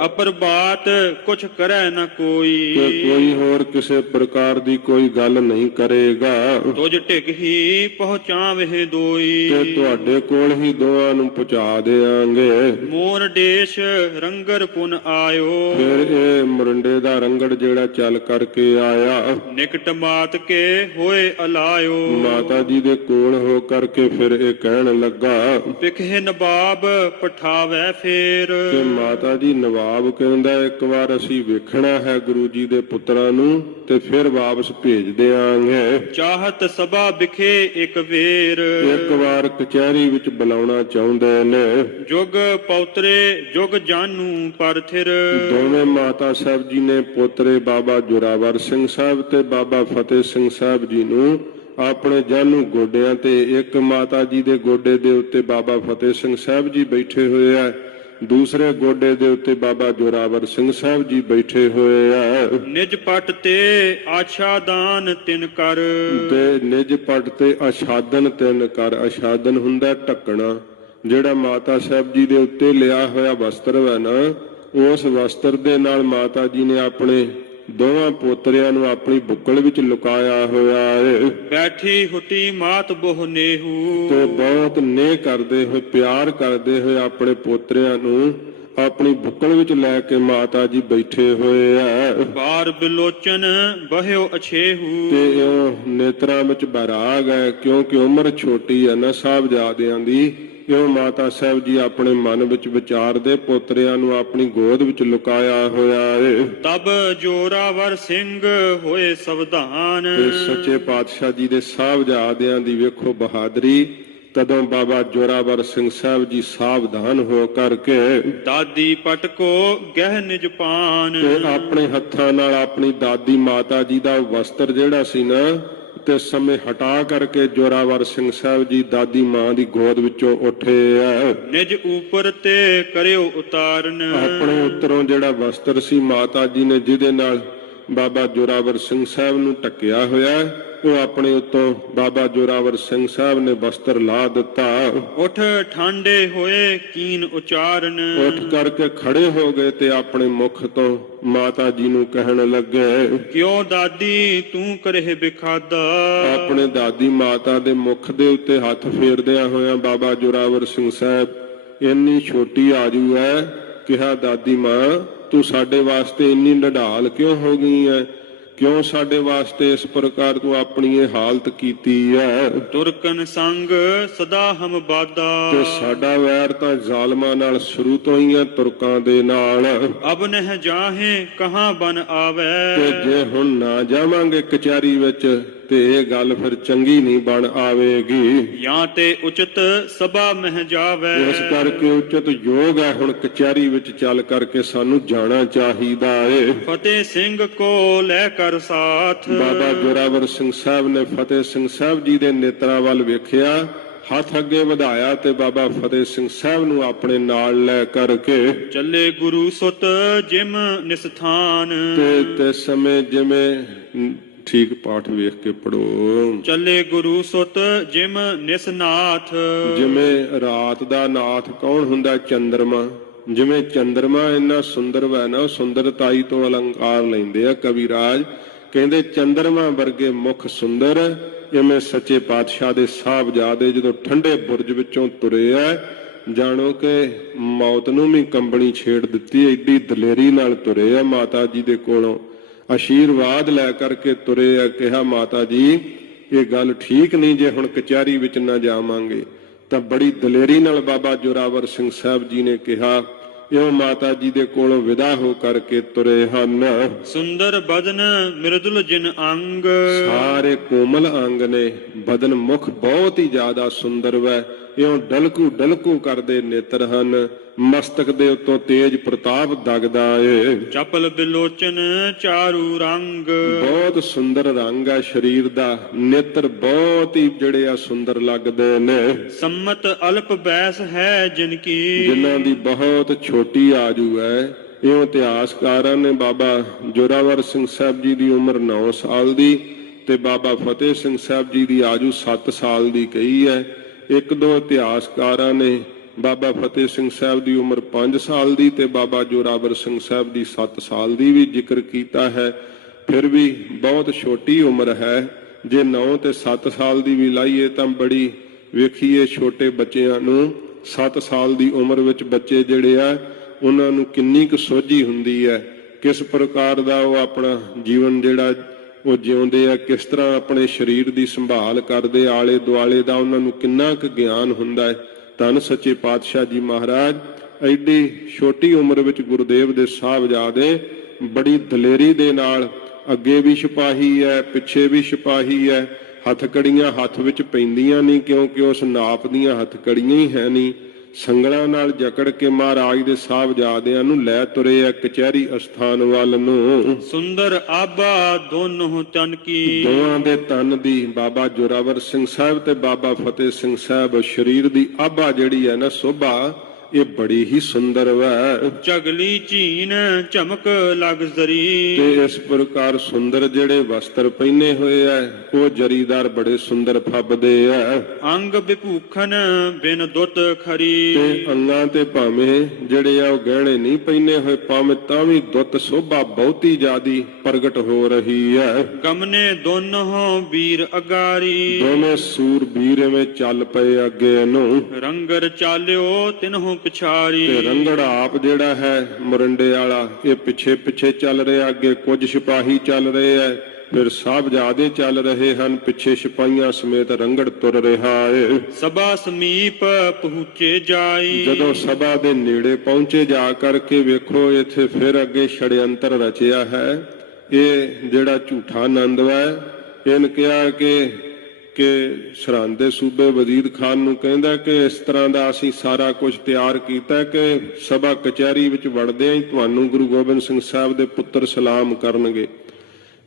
ਅਪਰ ਬਾਤ ਕੁਛ ਕਰੈ ਨ ਕੋਈ, ਕਿ ਕੋਈ ਹੋਰ ਕਿਸੇ ਪ੍ਰਕਾਰ ਦੀ ਕੋਈ ਗੱਲ ਨਹੀਂ ਕਰੇਗਾ। ਤੁਝ ਢਿਕ ਹੀ ਪਹੁੰਚਾਵੇ ਦੋਈ, ਤੇ ਤੁਹਾਡੇ ਕੋਲ ਹੀ ਦੋਵਾਂ ਨੂੰ ਪਹੁੰਚਾ ਦੇਾਂਗੇ। ਮੋਰ ਦੇਸ਼ ਰੰਗਰ ਪੁਨ ਆਇਓ, ਫਿਰ ਇਹ ਮੁਰੰਡੇ ਦਾ ਰੰਗੜ ਜਿਹੜਾ ਚੱਲ ਕਰਕੇ ਆਇਆ। ਨਿਕਟ ਮਾਤ ਕੇ ਹੋਏ ਅਲਾਇਓ, ਮਾਤਾ ਜੀ ਦੇ ਕੋਲ ਹੋ ਕਰਕੇ ਫਿਰ ਇਹ ਕਹਿਣ ਲੱਗਾ ਵਿਖੇ ਨਵਾਬ ਪਠਾਵੈ ਫੇਰ, ਕਿ ਮਾਤਾ ਜੀ ਨਵਾਬ ਕਹਿੰਦਾ ਇੱਕ ਵਾਰ ਅਸੀਂ ਵੇਖਣਾ ਹੈ ਗੁਰੂ ਜੀ ਦੇ ਪੁੱਤਰਾਂ ਨੂੰ ਤੇ ਫਿਰ ਵਾਪਸ ਭੇਜ ਦਿਆਂਗੇ। ਚਾਹਤ ਸਭਾ ਵਿਖੇ ਇੱਕ ਵੇਰ, ਇੱਕ ਵਾਰ ਕਚਹਿਰੀ ਵਿੱਚ ਬੁਲਾਉਣਾ ਚਾਹੁੰਦੇ ਨੇ। ਜੁਗ ਪੌਤਰੇ ਜੁਗ ਜਾਨੂ ਪਰਥਿਰ, ਦੋਵੇਂ ਮਾਤਾ ਸਾਹਿਬ ਜੀ ਨੇ ਪੋਤਰੇ ਬਾਬਾ ਜੋਰਾਵਰ ਸਿੰਘ ਸਾਹਿਬ ਤੇ ਬਾਬਾ ਫਤਿਹ ਸਿੰਘ ਸਾਹਿਬ ਜੀ ਨੂੰ ਆਪਣੇ ਜਾਨੂ ਗੋਡਿਆਂ ਤੇ, ਇੱਕ ਮਾਤਾ ਜੀ ਦੇ ਗੋਡੇ ਦੇ ਉੱਤੇ ਬਾਬਾ ਫਤਿਹ ਸਿੰਘ ਸਾਹਿਬ ਜੀ ਬੈਠੇ ਹੋਏ ਆ, ਦੂਸਰੇ ਗੋਡੇ ਦੇ ਉੱਤੇ ਬਾਬਾ ਜੋਰਾਵਰ ਸਿੰਘ ਸਾਹਿਬ ਜੀ ਬੈਠੇ ਹੋਏ ਆ। ਨਿਜ ਪਟ ਤੇ ਆਛਾਦਾਨ ਤਿਨ ਕਰ, ਤੇ ਨਿਜ ਪਟ ਤੇ ਆਛਾਦਨ ਤਿਨ ਕਰ। ਆਛਾਦਨ ਹੁੰਦਾ ਢੱਕਣਾ। ਜਿਹੜਾ ਮਾਤਾ ਸਾਹਿਬ ਜੀ ਦੇ ਉੱਤੇ ਲਿਆ ਹੋਇਆ ਵਸਤਰ ਹੈ ਨਾ, ਉਸ ਵਸਤਰ ਦੇ ਨਾਲ ਮਾਤਾ ਜੀ ਨੇ ਆਪਣੇ ਦੋਵਾਂ ਪੋਤਰਿਆਂ ਨੂੰ ਆਪਣੀ ਬੁੱਕਲ ਵਿੱਚ ਲੁਕਾਇਆ ਹੋਇਆ ਹੈ। ਬੈਠੀ ਹੁਟੀ ਮਾਤ ਬਹੁ ਨੇਹੂ, ਤੇ ਬਹੁਤ ਨੇਹ ਕਰਦੇ ਹੋਏ, ਪਿਆਰ ਕਰਦੇ ਹੋਏ ਆਪਣੇ ਪੋਤਰਿਆਂ ਨੂੰ ਆਪਣੀ ਬੁੱਕਲ ਵਿੱਚ ਲੈ ਕੇ ਮਾਤਾ ਜੀ ਬੈਠੇ ਹੋਏ ਆ। ਬਾਰ ਬਿਲੋਚਨ ਬਹਿਓ ਅਛੇਹੂ, ਤੇ ਉਹ ਨੇਤਰਾਂ ਵਿੱਚ ਬੈਰਾਗ ਹੈ ਕਿਉਂਕਿ ਉਮਰ ਛੋਟੀ ਹੈ ਨਾ ਸਾਹਿਬਜ਼ਾਦਿਆਂ ਦੀ। ਕਿਉਂ ਮਾਤਾ ਸਾਹਿਬ ਜੀ ਆਪਣੇ ਮਨ ਵਿੱਚ ਵਿਚਾਰਦੇ ਪੋਤਰਿਆਂ ਨੂੰ ਆਪਣੀ ਗੋਦ ਵਿੱਚ ਲੁਕਾਇਆ ਹੋਇਆ ਹੈ। ਤਬ ਜੋਰਾਵਰ ਸਿੰਘ ਹੋਏ ਸਵਧਾਨ, ਤੇ ਸੱਚੇ ਪਾਤਸ਼ਾਹ ਜੀ ਦੇ ਸਾਹਿਬਜ਼ਾਦਿਆਂ ਦੀ ਵੇਖੋ ਬਹਾਦਰੀ। ਤਦੋਂ ਬਾਬਾ ਜੋਰਾਵਰ ਸਿੰਘ ਸਾਹਿਬ ਜੀ ਸਾਵਧਾਨ ਹੋ ਕਰਕੇ ਦਾਦੀ ਪਟ ਕੋ ਗਹਿ ਨਿਜ ਪਾਨ, ਤੇ ਆਪਣੇ ਹੱਥਾਂ ਨਾਲ ਆਪਣੀ ਦਾਦੀ ਮਾਤਾ ਜੀ ਦਾ ਵਸਤਰ ਜਿਹੜਾ ਸੀ ਨਾ ਤੇ ਸਮੇਂ ਹਟਾ ਕਰਕੇ ਜੋਰਾਵਰ ਸਿੰਘ ਸਾਹਿਬ ਜੀ ਦਾਦੀ ਮਾਂ ਦੀ ਗੋਦ ਵਿੱਚੋਂ ਉੱਠੇ ਆ। ਨਿਜ ਉਪਰ ਤੇ ਕਰਿਓ ਉਤਾਰਨ, ਆਪਣੇ ਉੱਤਰੋਂ ਜਿਹੜਾ ਵਸਤਰ ਸੀ ਮਾਤਾ ਜੀ ਨੇ ਜਿਹਦੇ ਨਾਲ ਬਾਬਾ ਜੋਰਾਵਰ ਸਿੰਘ ਸਾਹਿਬ ਨੂੰ ਢੱਕਿਆ ਹੋਇਆ, ਉਹ ਆਪਣੇ ਉੱਤੋਂ ਬਾਬਾ ਜੋਰਾਵਰ ਸਿੰਘ ਸਾਹਿਬ ਨੇ ਵਸਤਰ ਲਾ ਦਿੱਤਾ। ਉਠ ਠਾਂਡੇ ਹੋਏ ਕੀਨ ਉਚਾਰਨ, ਉੱਠ ਕਰਕੇ ਖੜੇ ਹੋ ਗਏ ਤੇ ਆਪਣੇ ਮੁਖ ਤੋਂ ਮਾਤਾ ਜੀ ਨੂੰ ਕਹਿਣ ਲੱਗੇ, ਕਿਉਂ ਦਾਦੀ ਤੂੰ ਕਰਹਿ ਬਿਖਾਦਾ। ਆਪਣੇ ਦਾਦੀ ਮਾਤਾ ਦੇ ਮੁਖ ਦੇ ਉੱਤੇ ਹੱਥ ਫੇਰਦਿਆਂ ਹੋਇਆਂ ਬਾਬਾ ਜੋਰਾਵਰ ਸਿੰਘ ਸਾਹਿਬ ਇੰਨੀ ਛੋਟੀ ਆਜੂ ਹੈ, ਕਿਹਾ ਦਾਦੀ ਮਾਂ ਤੂੰ ਸਾਡੇ ਵਾਸਤੇ ਇੰਨੀ ਨਿਢਾਲ ਕਿਉਂ ਹੋ ਗਈ ਹੈ? ਕਿਉਂ ਸਾਡੇ ਵਾਸਤੇ ਇਸ ਪ੍ਰਕਾਰ ਤੂੰ ਆਪਣੀ ਇਹ ਹਾਲਤ ਕੀਤੀ ਹੈ? ਤੁਰਕਨ ਸੰਗ ਸਦਾ ਹਮ ਬਾਦਾ, ਤੇ ਸਾਡਾ ਵੈਰ ਤਾਂ ਜ਼ਾਲਮਾਂ ਨਾਲ ਸ਼ੁਰੂ ਤੋਂ ਹੀ ਹੈ, ਤੁਰਕਾਂ ਦੇ ਨਾਲ। ਅਬ ਨਹਿ ਜਾਹੇ ਕਹਾਂ ਬਨ ਆਵੇ, ਤੇ ਜੇ ਹੁਣ ਨਾ ਜਾਵਾਂਗੇ ਕਚਹਿਰੀ ਵਿੱਚ ਤੇ ਇਹ ਗੱਲ ਫਿਰ ਚੰਗੀ ਨਹੀਂ ਬਣ ਆਵੇਗੀ। ਜਾਂ ਤੇ ਉਚਿਤ ਸਭਾ ਮਹਿ ਜਾਵੇ, ਇਸ ਕਰਕੇ ਉਚਿਤ ਯੋਗ ਹੈ ਹੁਣ ਕਚਹਿਰੀ ਵਿੱਚ ਚੱਲ ਕਰਕੇ ਸਾਨੂੰ ਜਾਣਾ ਚਾਹੀਦਾ ਏ। ਫਤਿਹ ਸਿੰਘ ਕੋ ਲੈ ਕਰ ਸਾਥ, ਬਾਬਾ ਜੋਰਾਵਰ ਸਿੰਘ ਸਾਹਿਬ ਨੇ ਫਤਿਹ ਸਿੰਘ ਸਾਹਿਬ ਜੀ ਦੇ ਨੇਤਰਾਂ ਵੱਲ ਵੇਖਿਆ, ਹੱਥ ਅੱਗੇ ਵਧਾਇਆ ਤੇ ਬਾਬਾ ਫਤਿਹ ਸਿੰਘ ਸਾਹਿਬ ਨੂੰ ਆਪਣੇ ਨਾਲ ਲੈ ਕਰਕੇ ਚੱਲੇ ਗੁਰੂ ਸੁਤ ਜਿਮ ਨਿਸਥਾਨ, ਤੇ ਸਮੇਂ ਜਿਵੇਂ ਠੀਕ ਪਾਠ ਵੇਖ ਕੇ ਪੜੋ। ਚੱਲੇ ਗੁਰੂ ਸੁਤ ਜਿਮ ਨਿਸਨਾਥ, ਜਿਵੇਂ ਰਾਤ ਦਾ ਨਾਥ ਕੌਣ ਹੁੰਦਾ? ਚੰਦਰਮਾ। ਜਿਵੇਂ ਚੰਦਰਮਾ ਇੰਨਾ ਸੁੰਦਰ ਵੈ ਨਾ, ਉਹ ਸੁੰਦਰਤਾਈ ਤੋਂ ਅਲੰਕਾਰ ਲੈਂਦੇ ਆ ਕਵਿਰਾਜ। ਕਹਿੰਦੇ ਚੰਦਰਮਾ ਵਰਗੇ ਮੁਖ ਸੁੰਦਰ, ਇਵੇਂ ਸੱਚੇ ਪਾਤਸ਼ਾਹ ਦੇ ਸਾਹਿਬਜ਼ਾਦੇ ਜਦੋਂ ਠੰਡੇ ਬੁਰਜ ਵਿੱਚੋਂ ਤੁਰੇ ਆ, ਜਾਣੋ ਕਿ ਮੌਤ ਨੂੰ ਵੀ ਕੰਬਣੀ ਛੇੜ ਦਿੱਤੀ, ਐਡੀ ਦਲੇਰੀ ਨਾਲ ਤੁਰੇ ਆ। ਮਾਤਾ ਜੀ ਦੇ ਕੋਲੋਂ ਆਸ਼ੀਰਵਾਦ ਲੈ ਕਰਕੇ ਤੁਰੇ ਆ। ਕਿਹਾ ਮਾਤਾ ਜੀ ਇਹ ਗੱਲ ਠੀਕ ਨਹੀਂ, ਜੇ ਹੁਣ ਕਚਹਿਰੀ ਵਿੱਚ ਨਾ ਜਾਵਾਂਗੇ। ਤਾਂ ਬੜੀ ਦਲੇਰੀ ਨਾਲ ਬਾਬਾ ਜੋਰਾਵਰ ਸਿੰਘ ਸਾਹਿਬ ਜੀ ਨੇ ਕਿਹਾ। ਇਉਂ ਮਾਤਾ ਜੀ ਦੇ ਕੋਲੋਂ ਵਿਦਾ ਹੋ ਕਰਕੇ ਤੁਰੇ ਹਨ। ਸੁੰਦਰ ਬਦਨ ਮਿਰਦੁਲ ਜਿਨ ਅੰਗ, ਸਾਰੇ ਕੋਮਲ ਅੰਗ ਨੇ, ਬਦਨ ਮੁਖ ਬਹੁਤ ਹੀ ਜ਼ਿਆਦਾ ਸੁੰਦਰ ਵੈ। ਇਉਂ ਡਲਕੂ ਡਲਕੂ ਕਰਦੇ ਨੇਤਰ ਹਨ, ਮਸਤਕ ਦੇ ਉੱਤੋਂ ਤੇਜ ਪ੍ਰਤਾਪ ਦਗਦਾ ਏ। ਚਪਲ ਬਿਲੋਚਨ ਚਾਰੂ ਰੰਗ, ਬਹੁਤ ਸੁੰਦਰ ਰੰਗ ਹੈ ਸਰੀਰ ਦਾ, ਨੇਤਰ ਬਹੁਤ ਹੀ ਜਿਹੜੇ ਆ ਸੁੰਦਰ ਲੱਗਦੇ ਨੇ। ਸੰਮਤ ਅਲਪ ਬੈਸ ਹੈ ਜਿਨ ਕੀ, ਜਿਨ੍ਹਾਂ ਦੀ ਬਹੁਤ ਛੋਟੀ ਆਜੂ ਹੈ। ਇਉਂ ਇਤਿਹਾਸਕਾਰਾਂ ਨੇ ਬਾਬਾ ਜੋਰਾਵਰ ਸਿੰਘ ਸਾਹਿਬ ਜੀ ਦੀ ਉਮਰ 9 ਸਾਲ ਦੀ ਤੇ ਬਾਬਾ ਫਤਿਹ ਸਿੰਘ ਸਾਹਿਬ ਜੀ ਦੀ ਆਜੂ 7 ਸਾਲ ਦੀ ਕਹੀ ਹੈ। ਇੱਕ ਦੋ ਇਤਿਹਾਸਕਾਰਾਂ ਨੇ ਬਾਬਾ ਫਤਿਹ ਸਿੰਘ ਸਾਹਿਬ ਦੀ ਉਮਰ 5 ਸਾਲ ਦੀ ਤੇ ਬਾਬਾ ਜੋਰਾਵਰ ਸਿੰਘ ਸਾਹਿਬ ਦੀ 7 ਸਾਲ ਦੀ ਵੀ ਜ਼ਿਕਰ ਕੀਤਾ ਹੈ। ਫਿਰ ਵੀ ਬਹੁਤ ਛੋਟੀ ਉਮਰ ਹੈ। ਜੇ 9 ਤੇ 7 ਸਾਲ ਦੀ ਵੀ ਲਾਈਏ ਤਾਂ ਬੜੀ ਵੇਖੀਏ ਛੋਟੇ ਬੱਚਿਆਂ ਨੂੰ 7 ਸਾਲ ਦੀ ਉਮਰ ਵਿੱਚ ਬੱਚੇ ਜਿਹੜੇ ਆ ਉਹਨਾਂ ਨੂੰ ਕਿੰਨੀ ਕੁ ਸੋਝੀ ਹੁੰਦੀ ਹੈ, ਕਿਸ ਪ੍ਰਕਾਰ ਦਾ ਉਹ ਆਪਣਾ ਜੀਵਨ ਜਿਹੜਾ ਉਹ ਜਿਉਂਦੇ ਆ, ਕਿਸ ਤਰ੍ਹਾਂ ਆਪਣੇ ਸਰੀਰ ਦੀ ਸੰਭਾਲ ਕਰਦੇ, ਆਲੇ ਦੁਆਲੇ ਦਾ ਉਹਨਾਂ ਨੂੰ ਕਿੰਨਾ ਕੁ ਗਿਆਨ ਹੁੰਦਾ ਹੈ। ਧੰਨ ਸੱਚੇ ਪਾਤਸ਼ਾਹ ਜੀ ਮਹਾਰਾਜ ਐਡੀ ਛੋਟੀ ਉਮਰ ਵਿੱਚ ਗੁਰਦੇਵ ਦੇ ਸਾਹਿਬਜ਼ਾਦੇ ਬੜੀ ਦਲੇਰੀ ਦੇ ਨਾਲ, ਅੱਗੇ ਵੀ ਸਿਪਾਹੀ ਹੈ ਪਿੱਛੇ ਵੀ ਸਿਪਾਹੀ ਹੈ, ਹੱਥਕੜੀਆਂ ਹੱਥ ਵਿੱਚ ਪੈਂਦੀਆਂ ਨਹੀਂ ਕਿਉਂਕਿ ਉਸ ਨਾਪ ਦੀਆਂ ਹੱਥਕੜੀਆਂ ਹੀ ਹੈ ਨਹੀਂ। ਸੰਗਲਾਂ ਨਾਲ ਜਕੜ ਕੇ ਮਹਾਰਾਜ ਦੇ ਸਾਹਿਬਜ਼ਾਦਿਆਂ ਨੂੰ ਲੈ ਤੁਰੇ ਆ ਕਚਹਿਰੀ ਅਸਥਾਨ ਵੱਲ ਨੂੰ। ਸੁੰਦਰ ਆਬਾ ਦੋਨੋਂ ਤਨ ਕੀ, ਦੋਵਾਂ ਦੇ ਤਨ ਦੀ, ਬਾਬਾ ਜੋਰਾਵਰ ਸਿੰਘ ਸਾਹਿਬ ਤੇ ਬਾਬਾ ਫਤਿਹ ਸਿੰਘ ਸਾਹਿਬ ਸਰੀਰ ਦੀ ਆਭਾ ਜਿਹੜੀ ਹੈ ਨਾ ਸੋਭਾ, ਇਹ ਬੜੀ ਹੀ ਸੁੰਦਰ ਵੈ। ਚਗਲੀ ਝੀਨ ਚਮਕ ਲਗ ਜ਼ਰੀ, ਤੇ ਇਸ ਪ੍ਰਕਾਰ ਸੁੰਦਰ ਜਿਹੜੇ ਵਸਤਰ ਪਹਿਨੇ ਹੋਏ ਐ ਉਹ ਜਰੀਦਾਰ ਬੜੇ ਸੁੰਦਰ ਫੱਬਦੇ ਐ। ਅੰਗ ਵਿਭੂਖਨ ਬਿਨ ਦੁੱਤ ਖਰੀ, ਤੇ ਅੰਗਾਂ ਤੇ ਭਾਵੇਂ ਜਿਹੜੇ ਆ ਉਹ ਗਹਿਣੇ ਨਹੀਂ ਪਹਿਨੇ ਹੋਏ, ਭਾਵੇਂ ਤਾਂ ਵੀ ਦੁੱਤ ਸੋਭਾ ਬਹੁਤੀ ਜ਼ਿਆਦੀ ਪ੍ਰਗਟ ਹੋ ਰਹੀ ਹੈ। ਗਮਨੇ ਦੋਨੋਂ ਵੀਰ ਅਗਾਰੀ, ਦੋਵੇਂ ਸੂਰ ਵੀਰ ਐਵੇਂ ਚੱਲ ਪਏ ਅੱਗੇ ਨੂੰ। ਰੰਗਰ ਚਾਲਿਓ ਤਿਨਹੁ ਪਿਛਾਰੀ, ਤੇ ਰੰਗੜ ਆਪ ਜਿਹੜਾ ਹੈ ਮੁਰੰਡੇ ਵਾਲਾ ਇਹ ਪਿੱਛੇ ਪਿੱਛੇ ਚੱਲ ਰਿਹਾ, ਅੱਗੇ ਕੁਝ ਸਿਪਾਹੀ ਚੱਲ ਰਹੇ ਐ, ਫਿਰ ਸਾਹਿਬਜ਼ਾਦੇ ਚੱਲ ਰਹੇ ਹਨ, ਪਿੱਛੇ ਸਿਪਾਹੀਆਂ ਸਮੇਤ ਰੰਗੜ ਤੁਰ ਰਿਹਾ ਏ। ਸਭਾ ਸਮੀਪ ਪਹੁੰਚੇ ਜਾਈ, ਜਦੋਂ ਸਭਾ ਦੇ ਨੇੜੇ ਪਹੁੰਚੇ ਜਾ ਕਰਕੇ ਵੇਖੋ ਇੱਥੇ ਫਿਰ ਅੱਗੇ ਛੜਯੰਤਰ ਰਚਿਆ ਹੈ। ਇਹ ਜਿਹੜਾ ਝੂਠਾ ਆਨੰਦ ਹੈ, ਇਹਨ ਕਿਹਾ ਕਿ ਸਰਹੰਦ ਦੇ ਸੂਬੇ ਵਜ਼ੀਰ ਖਾਨ ਨੂੰ ਕਹਿੰਦਾ ਕਿ ਇਸ ਤਰ੍ਹਾਂ ਦਾ ਅਸੀਂ ਸਾਰਾ ਕੁਝ ਤਿਆਰ ਕੀਤਾ ਕਿ ਸਭਾ ਕਚਹਿਰੀ ਵਿੱਚ ਵੜਦਿਆਂ ਹੀ ਤੁਹਾਨੂੰ ਗੁਰੂ ਗੋਬਿੰਦ ਸਿੰਘ ਸਾਹਿਬ ਦੇ ਪੁੱਤਰ ਸਲਾਮ ਕਰਨਗੇ।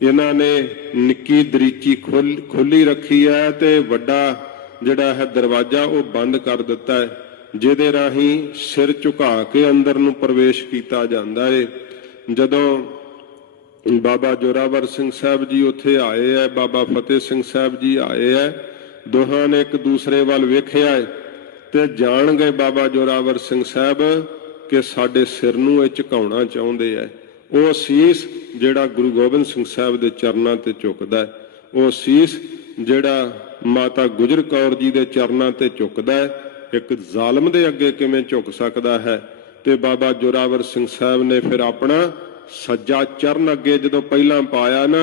ਇਹਨਾਂ ਨੇ ਨਿੱਕੀ ਦਰੀਚੀ ਖੋਲੀ ਰੱਖੀ ਹੈ ਤੇ ਵੱਡਾ ਜਿਹੜਾ ਹੈ ਦਰਵਾਜ਼ਾ ਉਹ ਬੰਦ ਕਰ ਦਿੱਤਾ ਹੈ, ਜਿਹਦੇ ਰਾਹੀਂ ਸਿਰ ਝੁਕਾ ਕੇ ਅੰਦਰ ਨੂੰ ਪ੍ਰਵੇਸ਼ ਕੀਤਾ ਜਾਂਦਾ ਹੈ। ਜਦੋਂ ਬਾਬਾ ਜੋਰਾਵਰ ਸਿੰਘ ਸਾਹਿਬ ਜੀ ਉੱਥੇ ਆਏ ਹੈ, ਬਾਬਾ ਫਤਿਹ ਸਿੰਘ ਸਾਹਿਬ ਜੀ ਆਏ ਹੈ, ਦੋਹਾਂ ਨੇ ਇੱਕ ਦੂਸਰੇ ਵੱਲ ਵੇਖਿਆ ਹੈ ਤੇ ਜਾਣ ਗਏ ਬਾਬਾ ਜੋਰਾਵਰ ਸਿੰਘ ਸਾਹਿਬ ਕਿ ਸਾਡੇ ਸਿਰ ਨੂੰ ਇਹ ਝੁਕਾਉਣਾ ਚਾਹੁੰਦੇ ਹੈ। ਉਹ ਅਸੀਸ ਜਿਹੜਾ ਗੁਰੂ ਗੋਬਿੰਦ ਸਿੰਘ ਸਾਹਿਬ ਦੇ ਚਰਨਾਂ ਤੇ ਝੁਕਦਾ ਹੈ, ਉਹ ਅਸੀਸ ਜਿਹੜਾ ਮਾਤਾ ਗੁਜਰ ਕੌਰ ਜੀ ਦੇ ਚਰਨਾਂ ਤੇ ਝੁਕਦਾ ਹੈ, ਇੱਕ ਜ਼ਾਲਮ ਦੇ ਅੱਗੇ ਕਿਵੇਂ ਝੁਕ ਸਕਦਾ ਹੈ। ਤੇ ਬਾਬਾ ਜੋਰਾਵਰ ਸਿੰਘ ਸਾਹਿਬ ਨੇ ਫਿਰ ਆਪਣਾ ਸੱਜਾ ਚਰਨ ਅੱਗੇ ਜਦੋਂ ਪਹਿਲਾਂ ਪਾਇਆ ਨਾ,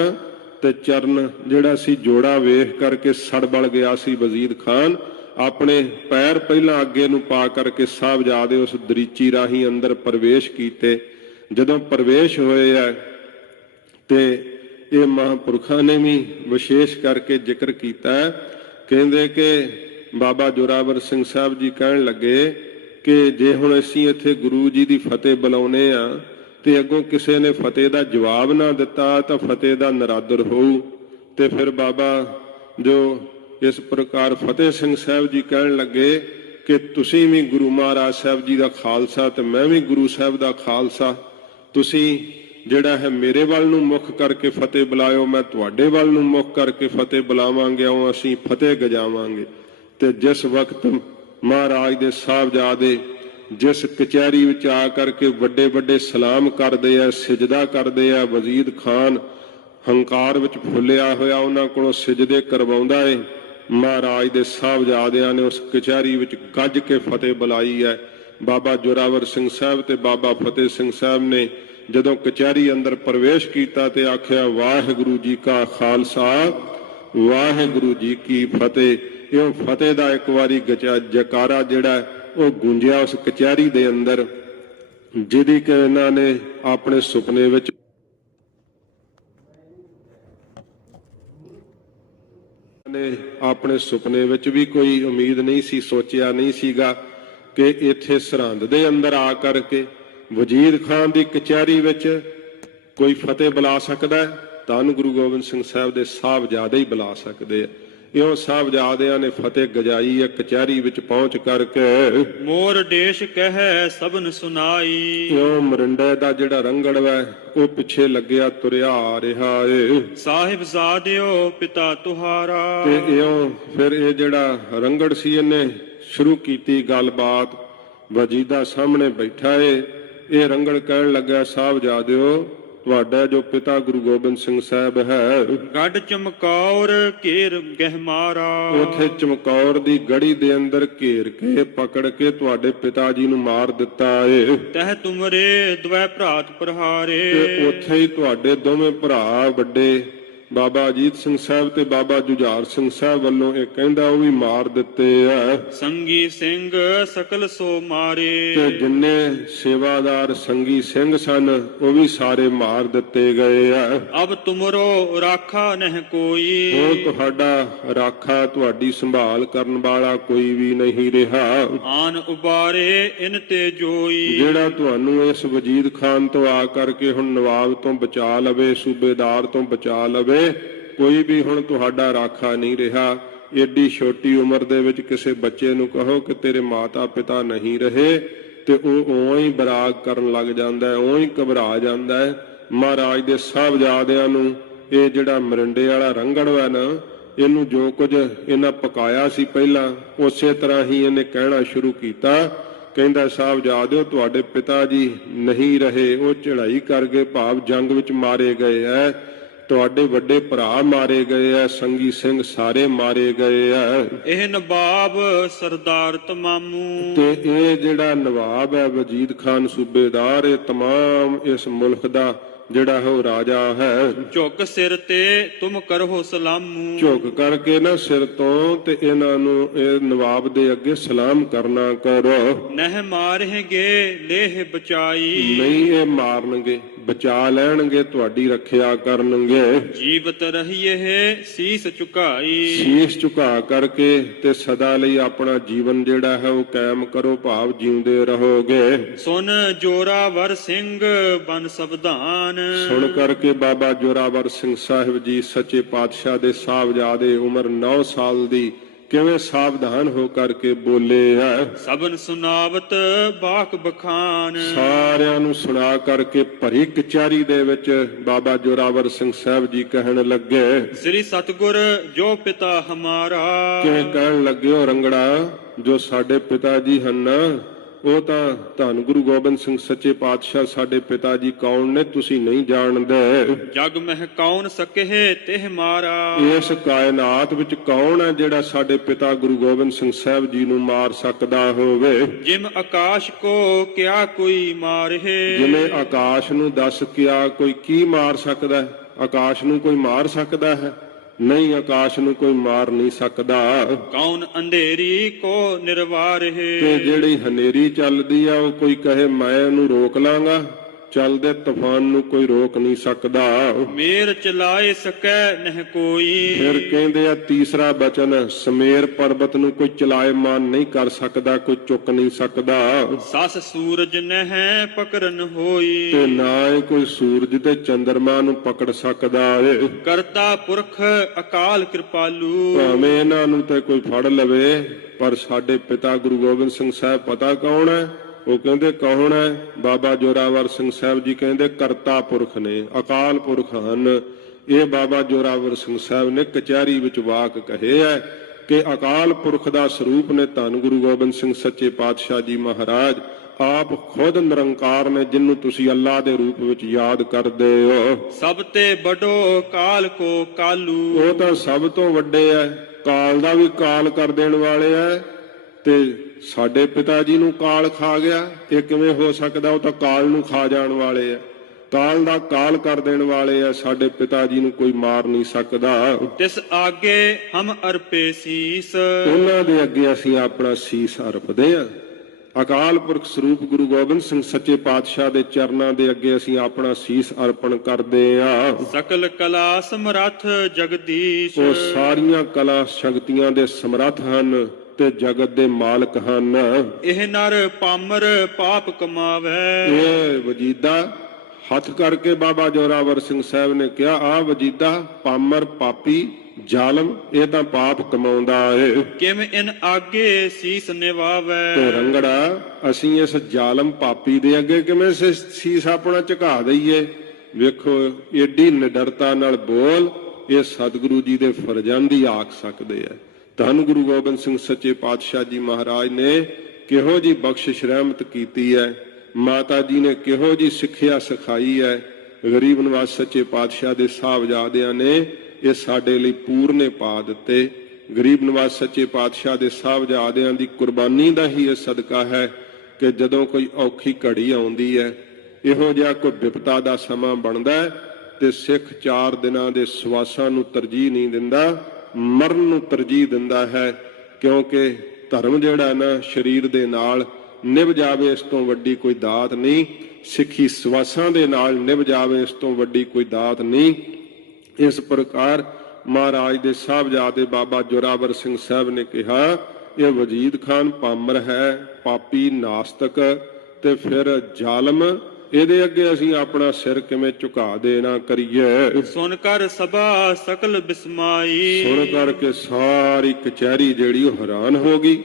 ਤੇ ਚਰਨ ਜਿਹੜਾ ਸੀ ਜੋੜਾ ਵੇਖ ਕਰਕੇ ਸੜਬਲ ਗਿਆ ਸੀ। ਵਜ਼ੀਰ ਖਾਨ ਆਪਣੇ ਪੈਰ ਪਹਿਲਾਂ ਅੱਗੇ ਨੂੰ ਪਾ ਕਰਕੇ ਸਾਹਿਬਜ਼ਾਦੇ ਉਸ ਦਰੀਚੀ ਰਾਹੀਂ ਅੰਦਰ ਪ੍ਰਵੇਸ਼ ਕੀਤੇ। ਜਦੋਂ ਪ੍ਰਵੇਸ਼ ਹੋਏ ਹੈ ਤੇ ਇਹ ਮਹਾਂਪੁਰਖਾਂ ਨੇ ਵੀ ਵਿਸ਼ੇਸ਼ ਕਰਕੇ ਜ਼ਿਕਰ ਕੀਤਾ ਹੈ। ਕਹਿੰਦੇ ਕਿ ਬਾਬਾ ਜੋਰਾਵਰ ਸਿੰਘ ਸਾਹਿਬ ਜੀ ਕਹਿਣ ਲੱਗੇ ਕਿ ਜੇ ਹੁਣ ਅਸੀਂ ਇੱਥੇ ਗੁਰੂ ਜੀ ਦੀ ਫਤਿਹ ਬੁਲਾਉਨੇ ਆ ਤੇ ਅੱਗੋਂ ਕਿਸੇ ਨੇ ਫਤਿਹ ਦਾ ਜਵਾਬ ਨਾ ਦਿੱਤਾ ਤਾਂ ਫਤਿਹ ਦਾ ਨਰਾਦਰ ਹੋਊ। ਤੇ ਫਿਰ ਬਾਬਾ ਜੋ ਇਸ ਪ੍ਰਕਾਰ ਫਤਿਹ ਸਿੰਘ ਸਾਹਿਬ ਜੀ ਕਹਿਣ ਲੱਗੇ ਕਿ ਤੁਸੀਂ ਵੀ ਗੁਰੂ ਮਹਾਰਾਜ ਸਾਹਿਬ ਜੀ ਦਾ ਖਾਲਸਾ ਤੇ ਮੈਂ ਵੀ ਗੁਰੂ ਸਾਹਿਬ ਦਾ ਖਾਲਸਾ, ਤੁਸੀਂ ਜਿਹੜਾ ਹੈ ਮੇਰੇ ਵੱਲ ਨੂੰ ਮੁੱਖ ਕਰਕੇ ਫਤਿਹ ਬੁਲਾਇਓ, ਮੈਂ ਤੁਹਾਡੇ ਵੱਲ ਨੂੰ ਮੁੱਖ ਕਰਕੇ ਫਤਿਹ ਬੁਲਾਵਾਂਗੇ, ਉਹ ਅਸੀਂ ਫਤਿਹ ਗਜਾਵਾਂਗੇ। ਤੇ ਜਿਸ ਵਕਤ ਮਹਾਰਾਜ ਦੇ ਸਾਹਿਬਜ਼ਾਦੇ ਜਿਸ ਕਚਹਿਰੀ ਵਿੱਚ ਆ ਕਰਕੇ ਵੱਡੇ ਵੱਡੇ ਸਲਾਮ ਕਰਦੇ ਆ, ਸਿਜਦਾ ਕਰਦੇ ਆ, ਵਜ਼ੀਰ ਖਾਨ ਹੰਕਾਰ ਵਿੱਚ ਫੁੱਲਿਆ ਹੋਇਆ ਉਹਨਾਂ ਕੋਲੋਂ ਸਿਜਦੇ ਕਰਵਾਉਂਦਾ ਏ। ਮਹਾਰਾਜ ਦੇ ਸਾਹਿਬਜ਼ਾਦਿਆਂ ਨੇ ਉਸ ਕਚਹਿਰੀ ਵਿੱਚ ਗੱਜ ਕੇ ਫਤਿਹ ਬੁਲਾਈ ਹੈ। ਬਾਬਾ ਜ਼ੋਰਾਵਰ ਸਿੰਘ ਸਾਹਿਬ ਤੇ ਬਾਬਾ ਫਤਿਹ ਸਿੰਘ ਸਾਹਿਬ ਨੇ ਜਦੋਂ ਕਚਹਿਰੀ ਅੰਦਰ ਪ੍ਰਵੇਸ਼ ਕੀਤਾ ਤੇ ਆਖਿਆ, ਵਾਹਿਗੁਰੂ ਜੀ ਕਾ ਖਾਲਸਾ, ਵਾਹਿਗੁਰੂ ਜੀ ਕੀ ਫਤਿਹ। ਇਹ ਫਤਿਹ ਦਾ ਇੱਕ ਵਾਰੀ ਜਕਾਰਾ ਜਿਹੜਾ ਉਹ ਗੂੰਜਿਆ ਉਸ ਕਚਹਿਰੀ ਦੇ ਅੰਦਰ, ਜਿਹਦੀ ਕਿ ਇਹਨਾਂ ਨੇ ਆਪਣੇ ਸੁਪਨੇ ਵਿੱਚ ਵੀ ਕੋਈ ਉਮੀਦ ਨਹੀਂ ਸੀ, ਸੋਚਿਆ ਨਹੀਂ ਸੀਗਾ ਕਿ ਇੱਥੇ ਸਰਹੰਦ ਦੇ ਅੰਦਰ ਆ ਕਰਕੇ ਵਜ਼ੀਰ ਖਾਨ ਦੀ ਕਚਹਿਰੀ ਵਿੱਚ ਕੋਈ ਫਤਿਹ ਬੁਲਾ ਸਕਦਾ ਹੈ। ਧੰਨ ਗੁਰੂ ਗੋਬਿੰਦ ਸਿੰਘ ਸਾਹਿਬ ਦੇ ਸਾਹਿਬਜ਼ਾਦੇ ਹੀ ਬੁਲਾ ਸਕਦੇ ਆ। ਇਉਂ ਸਾਹਿਬਜ਼ਾਦਿਆਂ ਨੇ ਫਤਿਹ ਗਜਾਈ ਹੈ ਕਚਹਿਰੀ ਵਿੱਚ ਪਹੁੰਚ ਕਰਕੇ। ਮੋਰ ਦੇਸ਼ ਕਹਿ ਸਭਨ ਸੁਨਾਈ। ਇਉਂ ਮਰਿੰਡੇ ਦਾ ਜਿਹੜਾ ਰੰਗੜ ਵੈ ਉਹ ਪਿੱਛੇ ਲੱਗਿਆ ਤੁਰਿਆ ਆ ਰਿਹਾ ਏ। ਸਾਹਿਬਜ਼ਾਦਿਓ ਪਿਤਾ ਤੁਹਾਰਾ। ਤੇ ਇਉਂ ਫਿਰ ਇਹ ਜਿਹੜਾ ਰੰਗੜ ਸੀ ਇਹਨੇ ਸ਼ੁਰੂ ਕੀਤੀ ਗੱਲਬਾਤ। ਵਜੀਦਾ ਸਾਹਮਣੇ ਬੈਠਾ ਏ। ਇਹ ਰੰਗੜ ਕਹਿਣ ਲੱਗਾ, ਸਾਹਿਬਜ਼ਾਦਿਓ ਤੁਹਾਡਾ ਜੋ ਪਿਤਾ ਗੁਰੂ ਗੋਬਿੰਦ ਸਿੰਘ ਸਾਹਿਬ ਹੈ, ਗੱਡ ਚਮਕੌਰ ਘੇਰ ਗਹਿਮਾਰਾ। ਉਥੇ ਚਮਕੌਰ ਦੀ ਗੜੀ ਦੇ ਅੰਦਰ ਘੇਰ ਕੇ ਪਕੜ ਕੇ ਤੁਹਾਡੇ ਪਿਤਾ ਜੀ ਨੂੰ ਮਾਰ ਦਿੱਤਾ ਏ। ਤਹ ਤੁਮਰੇ ਦਵੈ ਭਰਾਤ ਪ੍ਰਹਾਰੇ। ਤੇ ਉੱਥੇ ਹੀ ਤੁਹਾਡੇ ਦੋਵੇਂ ਭਰਾ ਵੱਡੇ ਬਾਬਾ ਅਜੀਤ ਸਿੰਘ ਸਾਹਿਬ ਤੇ ਬਾਬਾ ਜੁਝਾਰ ਸਿੰਘ ਸਾਹਿਬ ਵੱਲੋਂ ਇਹ ਕਹਿੰਦਾ ਉਹ ਵੀ ਮਾਰ ਦਿੱਤੇ ਆ। ਸੰਗੀ ਸਿੰਘ ਸਕਲ ਸੋ ਮਾਰੇ। ਤੇ ਜਿੰਨੇ ਸੇਵਾਦਾਰ ਸੰਗੀ ਸਿੰਘ ਸਨ ਉਹ ਵੀ ਸਾਰੇ ਮਾਰ ਦਿੱਤੇ ਗਏ ਆ। ਅਬ ਤੁਮਰੋ ਰਾਖਾ ਨਹਿ ਕੋਈ। ਉਹ ਤੁਹਾਡਾ ਰਾਖਾ, ਤੁਹਾਡੀ ਸੰਭਾਲ ਕਰਨ ਵਾਲਾ ਕੋਈ ਵੀ ਨਹੀਂ ਰਿਹਾ। ਆਨ ਉਬਾਰੇ ਇਨ ਤੇ ਜੋਈ। ਜਿਹੜਾ ਤੁਹਾਨੂੰ ਇਸ ਵਜੀਦ ਖਾਨ ਤੋਂ ਆ ਕਰਕੇ ਹੁਣ ਨਵਾਬ ਤੋਂ ਬਚਾ ਲਵੇ, ਸੂਬੇਦਾਰ ਤੋਂ ਬਚਾ ਲਵੇ, ਕੋਈ ਵੀ ਹੁਣ ਤੁਹਾਡਾ ਰਾਖਾ ਨਹੀਂ ਰਿਹਾ। ਏਡੀ ਛੋਟੀ ਉਮਰ ਦੇ ਵਿੱਚ ਕਿਸੇ ਬੱਚੇ ਨੂੰ ਕਹੋ ਕਿ ਤੇਰੇ ਮਾਤਾ ਪਿਤਾ ਨਹੀਂ ਰਹੇ ਤੇ ਉਹ ਉਵੇਂ ਹੀ ਬਰਾਗ ਕਰਨ ਲੱਗ ਜਾਂਦਾ ਹੈ, ਉਵੇਂ ਹੀ ਘਬਰਾ ਜਾਂਦਾ ਹੈ। ਮਹਾਰਾਜ ਦੇ ਸਾਹਿਬਜ਼ਾਦਿਆਂ ਨੂੰ ਇਹ ਜਿਹੜਾ ਮਰਿੰਡੇ ਵਾਲਾ ਰੰਗੜ ਹੈ ਨਾ, ਇਹਨੂੰ ਜੋ ਕੁਝ ਇਹਨਾਂ ਪਕਾਇਆ ਸੀ ਪਹਿਲਾਂ ਉਸੇ ਤਰ੍ਹਾਂ ਹੀ ਇਹਨੇ ਕਹਿਣਾ ਸ਼ੁਰੂ ਕੀਤਾ। ਕਹਿੰਦਾ, ਸਾਹਿਬਜ਼ਾਦਿਓ ਤੁਹਾਡੇ ਪਿਤਾ ਜੀ ਨਹੀਂ ਰਹੇ, ਉਹ ਚੜ੍ਹਾਈ ਕਰ ਗਏ, ਭਾਵ ਜੰਗ ਵਿੱਚ ਮਾਰੇ ਗਏ ਹੈ। ਤੁਹਾਡੇ ਵੱਡੇ ਭਰਾ ਮਾਰੇ ਗਏ ਆ, ਸੰਗੀ ਸਿੰਘ ਸਾਰੇ ਮਾਰੇ ਗਏ ਆ। ਇਹ ਨਵਾਬ ਸਰਦਾਰ ਤਮਾਮੂ। ਤੇ ਇਹ ਜਿਹੜਾ ਨਵਾਬ ਹੈ ਵਜੀਦ ਖਾਨ ਸੂਬੇਦਾਰ, ਇਹ ਤਮਾਮ ਇਸ ਮੁਲਕ ਦਾ ਜਿਹੜਾ ਹੈ ਉਹ ਰਾਜਾ ਹੈ। ਝੁਕ ਸਿਰ ਤੇ ਤੁਮ ਕਰੋ ਸਲਾਮੂ। ਝੁਕ ਕਰਕੇ ਨਾ ਸਿਰ ਤੋਂ ਤੇ ਇਹਨਾਂ ਨੂੰ ਇਹ ਨਵਾਬ ਦੇ ਅੱਗੇ ਸਲਾਮ ਕਰਨਾ ਕਰੋ। ਨਹਿ ਮਾਰਹਿਗੇ ਲੇਹ ਬਚਾਈ। ਨਹੀਂ ਇਹ ਮਾਰਨਗੇ, ਬਚਾ ਲੈਣਗੇ, ਤੁਹਾਡੀ ਰੱਖਿਆ ਕਰਨਗੇ। ਜੀਵਤ ਰਹੀਏ ਸੀਸ ਝੁਕਾਈ। ਸੀਸ ਝੁਕਾ ਕਰਕੇ ਤੇ ਸਦਾ ਲਈ ਆਪਣਾ ਜੀਵਨ ਜਿਹੜਾ ਹੈ ਉਹ ਕਾਇਮ ਕਰੋ, ਭਾਵ ਜਿਉਂਦੇ ਰਹੋਗੇ। ਸੁਨ ਜੋਰਾਵਰ ਸਿੰਘ ਬਨ ਸਵਧਾਨ। ਸੁਣ ਕਰਕੇ ਬਾਬਾ ਜੋਰਾਵਰ ਸਿੰਘ ਸਾਹਿਬ ਜੀ ਸੱਚੇ ਪਾਤਸ਼ਾਹ ਦੇ ਸਾਹਿਬਜ਼ਾਦੇ ਉਮਰ 9 ਸਾਲ ਦੀ ਕਿਵੇਂ ਸਾਵਧਾਨ ਹੋ ਕਰਕੇ ਬੋਲੇ ਹੈ। ਸਭਨ ਸੁਨਾਵਤ ਬਾਕ ਬਖਾਨ। ਸਾਰਿਆਂ ਨੂੰ ਸੁਣਾ ਕਰਕੇ ਭਰੀ ਕਚਹਿਰੀ ਦੇ ਵਿੱਚ ਬਾਬਾ ਜੋਰਾਵਰ ਸਿੰਘ ਸਾਹਿਬ ਜੀ ਕਹਿਣ ਲੱਗੇ, ਸ੍ਰੀ ਸਤਿਗੁਰ ਜੋ ਪਿਤਾ ਹਮਾਰਾ। ਕਿਵੇਂ ਕਹਿਣ ਲੱਗੇ, ਉਹ ਰੰਗੜਾ ਜੋ ਸਾਡੇ ਪਿਤਾ ਜੀ ਹਨ ਉਹ ਤਾਂ ਧੰਨ ਗੁਰੂ ਗੋਬਿੰਦ ਸਿੰਘ ਸੱਚੇ ਪਾਤਸ਼ਾਹ ਸਾਡੇ ਪਿਤਾ ਜੀ ਕੌਣ ਨੇ ਤੁਸੀਂ ਨਹੀਂ ਜਾਣਦੇ। ਜਗ ਮਹਿ ਕੌਣ ਸਕਹਿ ਤਿਹ ਮਾਰਾ। ਇਸ ਕਾਇਨਾਤ ਵਿੱਚ ਕੌਣ ਹੈ ਜਿਹੜਾ ਸਾਡੇ ਪਿਤਾ ਗੁਰੂ ਗੋਬਿੰਦ ਸਿੰਘ ਸਾਹਿਬ ਜੀ ਨੂੰ ਮਾਰ ਸਕਦਾ ਹੋਵੇ। ਜਿਮ ਆਕਾਸ਼ ਕੋ ਕਿਆ ਕੋਈ ਮਾਰਹਿ। ਜਿਵੇਂ ਆਕਾਸ਼ ਨੂੰ ਦੱਸ ਕਿਆ ਕੋਈ ਕੀ ਮਾਰ ਸਕਦਾ ਹੈ। ਆਕਾਸ਼ ਨੂੰ ਕੋਈ ਮਾਰ ਸਕਦਾ ਹੈ? ਨਹੀਂ, ਆਕਾਸ਼ ਨੂੰ ਕੋਈ ਮਾਰ ਨਹੀਂ ਸਕਦਾ। ਕੌਣ ਅੰਧੇਰੀ ਕੋ ਨਿਰਵਾਰਹਿ। ਤੇ ਜਿਹੜੀ ਹਨੇਰੀ ਚੱਲਦੀ ਆ ਉਹ ਕੋਈ ਕਹੇ ਮੈਂ ਉਹਨੂੰ ਰੋਕ ਲਾਂਗਾ, ਚੱਲਦੇ ਤੂਫਾਨ ਨੂੰ ਕੋਈ ਰੋਕ ਨਹੀਂ ਸਕਦਾ। ਮੇਰ ਚਲਾਏ ਸਕੈ ਨਹਿ ਕੋਈ। ਫਿਰ ਕਹਿੰਦੇ ਆ ਤੀਸਰਾ ਬਚਨ, ਸਮੇਰ ਪਰਬਤ ਨੂੰ ਕੋਈ ਚਲਾਇਮਾਨ ਨਹੀਂ ਕਰ ਸਕਦਾ, ਕੋਈ ਚੁੱਕ ਨਹੀਂ ਸਕਦਾ। ਸਸ ਸੂਰਜ ਨਹਿ ਪਕੜਨ ਹੋਈ। ਤੇ ਨਾ ਹੀ ਕੋਈ ਸੂਰਜ ਤੇ ਚੰਦਰਮਾ ਨੂੰ ਪਕੜ ਸਕਦਾ ਏ। ਕਰਤਾ ਪੁਰਖ ਅਕਾਲ ਕਿਰਪਾਲੂ। ਭਾਵੇਂ ਇਹਨਾਂ ਨੂੰ ਤੇ ਕੋਈ ਫੜ ਲਵੇ, ਪਰ ਸਾਡੇ ਪਿਤਾ ਗੁਰੂ ਗੋਬਿੰਦ ਸਿੰਘ ਸਾਹਿਬ ਪਤਾ ਕੌਣ ਹੈ? ਉਹ ਕਹਿੰਦੇ ਕੌਣ ਹੈ? ਬਾਬਾ ਜੋਰਾਵਰ ਸਿੰਘ ਸਾਹਿਬ ਜੀ ਕਹਿੰਦੇ ਕਰਤਾ ਪੁਰਖ ਨੇ, ਅਕਾਲ ਪੁਰਖ ਹਨ। ਇਹ ਬਾਬਾ ਜੋਰਾਵਰ ਸਿੰਘ ਸਾਹਿਬ ਨੇ ਕਚਹਿਰੀ ਵਿੱਚ ਵਾਕ ਕਹੇ ਹੈ ਕਿ ਅਕਾਲ ਪੁਰਖ ਦਾ ਸਰੂਪ ਨੇ ਧੰਨ ਗੁਰੂ ਗੋਬਿੰਦ ਸਿੰਘ ਸੱਚੇ ਪਾਤਸ਼ਾਹ ਜੀ ਮਹਾਰਾਜ। ਆਪ ਖੁਦ ਨਿਰੰਕਾਰ ਨੇ, ਜਿਹਨੂੰ ਤੁਸੀਂ ਅੱਲਾਹ ਦੇ ਰੂਪ ਵਿੱਚ ਯਾਦ ਕਰਦੇ ਹੋ। ਸਭ ਤੇ ਬੜੋ ਕਾਲ ਕੋ ਕਾਲੂ। ਉਹ ਤਾਂ ਸਭ ਤੋਂ ਵੱਡੇ ਐ, ਕਾਲ ਦਾ ਵੀ ਕਾਲ ਕਰ ਦੇਣ ਵਾਲੇ ਐ। ਤੇ ਸਾਡੇ ਪਿਤਾ ਜੀ ਨੂੰ ਕਾਲ ਖਾ ਗਿਆ, ਇਹ ਕਿਵੇਂ ਹੋ ਸਕਦਾ? ਉਹ ਤਾਂ ਕਾਲ ਨੂੰ ਖਾ ਜਾਣ ਵਾਲੇ ਐ, ਕਾਲ ਦਾ ਕਾਲ ਕਰ ਦੇਣ ਵਾਲੇ ਆ। ਸਾਡੇ ਪਿਤਾ ਜੀ ਨੂੰ ਕੋਈ ਮਾਰ ਨਹੀਂ ਸਕਦਾ। ਤਿਸ ਆਗੇ ਹਮ ਅਰਪੇ ਸੀਸ। ਉਹਨਾਂ ਦੇ ਅੱਗੇ ਅਸੀਂ ਆਪਣਾ ਸੀਸ ਅਰਪਦੇ ਆ। ਅਕਾਲ ਪੁਰਖ ਸਰੂਪ ਗੁਰੂ ਗੋਬਿੰਦ ਸਿੰਘ ਸੱਚੇ ਪਾਤਸ਼ਾਹ ਦੇ ਚਰਨਾਂ ਦੇ ਅੱਗੇ ਅਸੀਂ ਆਪਣਾ ਸੀਸ ਅਰਪਣ ਕਰਦੇ ਆ। ਸਕਲ ਕਲਾ ਸਮਰੱਥ ਜਗਦੀਸ਼। ਉਹ ਸਾਰੀਆਂ ਕਲਾ ਸ਼ਕਤੀਆਂ ਦੇ ਸਮਰੱਥ ਹਨ ਤੇ ਜਗਤ ਦੇ ਮਾਲਕ ਹਨ। ਇਹ ਨਰ ਪਾਮਰ ਪਾਪ ਕਮਾਵੇ। ਇਹ ਵਜੀਦਾ ਹੱਥ ਕਰਕੇ ਬਾਬਾ ਜੋਰਾਵਰ ਸਿੰਘ ਸਾਹਿਬ ਨੇ ਕਿਹਾ, ਆ ਵਜੀਦਾ ਪਾਮਰ ਪਾਪੀ ਜ਼ਾਲਮ ਇਹ ਤਾਂ ਪਾਪ ਕਮਾਉਂਦਾ ਏ। ਕਿਵੇਂ ਇਨ ਆਗੇ ਸੀਸ ਨਿਵਾਵੇ। ਤੇ ਰੰਗੜਾ ਅਸੀਂ ਇਸ ਜ਼ਾਲਮ ਪਾਪੀ ਦੇ ਅੱਗੇ ਕਿਵੇਂ ਸੀਸ ਆਪਣਾ ਝੁਕਾ ਦਈਏ? ਵੇਖੋ ਏਡੀ ਨਿਡਰਤਾ ਨਾਲ ਬੋਲ, ਇਹ ਸਤਿਗੁਰੂ ਜੀ ਦੇ ਫਰਜ਼ਾਂ ਦੀ ਆਖ ਸਕਦੇ ਆ। ਧੰਨ ਗੁਰੂ ਗੋਬਿੰਦ ਸਿੰਘ ਸੱਚੇ ਪਾਤਸ਼ਾਹ ਜੀ ਮਹਾਰਾਜ ਨੇ ਕਿਹੋ ਜੀ ਬਖਸ਼ਿਸ਼ ਰਹਿਮਤ ਕੀਤੀ ਹੈ। ਮਾਤਾ ਜੀ ਨੇ ਕਿਹੋ ਜੀ ਸਿੱਖਿਆ ਸਿਖਾਈ ਹੈ। ਗਰੀਬ ਨਿਵਾਜ ਸੱਚੇ ਪਾਤਸ਼ਾਹ ਦੇ ਸਾਹਿਬਜ਼ਾਦਿਆਂ ਨੇ ਇਹ ਸਾਡੇ ਲਈ ਪੂਰਨੇ ਪਾ ਦਿੱਤੇ। ਗਰੀਬ ਨਿਵਾਜ ਸੱਚੇ ਪਾਤਸ਼ਾਹ ਦੇ ਸਾਹਿਬਜ਼ਾਦਿਆਂ ਦੀ ਕੁਰਬਾਨੀ ਦਾ ਹੀ ਇਹ ਸਦਕਾ ਹੈ ਕਿ ਜਦੋਂ ਕੋਈ ਔਖੀ ਘੜੀ ਆਉਂਦੀ ਹੈ, ਇਹੋ ਜਿਹਾ ਕੋਈ ਵਿਪਤਾ ਦਾ ਸਮਾਂ ਬਣਦਾ ਤੇ ਸਿੱਖ 4 ਦਿਨਾਂ ਦੇ ਸਵਾਸਾਂ ਨੂੰ ਤਰਜੀਹ ਨਹੀਂ ਦਿੰਦਾ, ਮਰਨ ਨੂੰ ਤਰਜੀਹ ਦਿੰਦਾ ਹੈ। ਕਿਉਂਕਿ ਧਰਮ ਜਿਹੜਾ ਨਾ ਸਰੀਰ ਦੇ ਨਾਲ ਨਿਭ ਜਾਵੇ, ਇਸ ਤੋਂ ਵੱਡੀ ਕੋਈ ਦਾਤ ਨਹੀਂ। ਸਿੱਖੀ ਸਵਾਸਾਂ ਦੇ ਨਾਲ ਨਿਭ ਜਾਵੇ, ਇਸ ਤੋਂ ਵੱਡੀ ਕੋਈ ਦਾਤ ਨਹੀਂ। ਇਸ ਪ੍ਰਕਾਰ ਮਹਾਰਾਜ ਦੇ ਸਾਹਿਬਜ਼ਾਦੇ ਬਾਬਾ ਜੋਰਾਵਰ ਸਿੰਘ ਸਾਹਿਬ ਨੇ ਕਿਹਾ, ਇਹ ਵਜੀਦ ਖਾਨ ਪਾਮਰ ਹੈ, ਪਾਪੀ ਨਾਸਤਕ ਤੇ ਫਿਰ ਜ਼ਾਲਮ, ਇਹਦੇ ਅੱਗੇ ਅਸੀਂ ਆਪਣਾ ਸਿਰ ਕਿਵੇਂ ਝੁਕਾ ਦੇ ਨਾ ਕਰੀਏ। ਸੁਣ ਕਰ ਸਭਾ ਸਕਲ ਬਿਸਮਾਈ। ਸੁਣ ਕਰਕੇ ਸਾਰੀ ਕਚਹਿਰੀ ਜਿਹੜੀ ਉਹ ਹੈਰਾਨ ਹੋ ਗਈ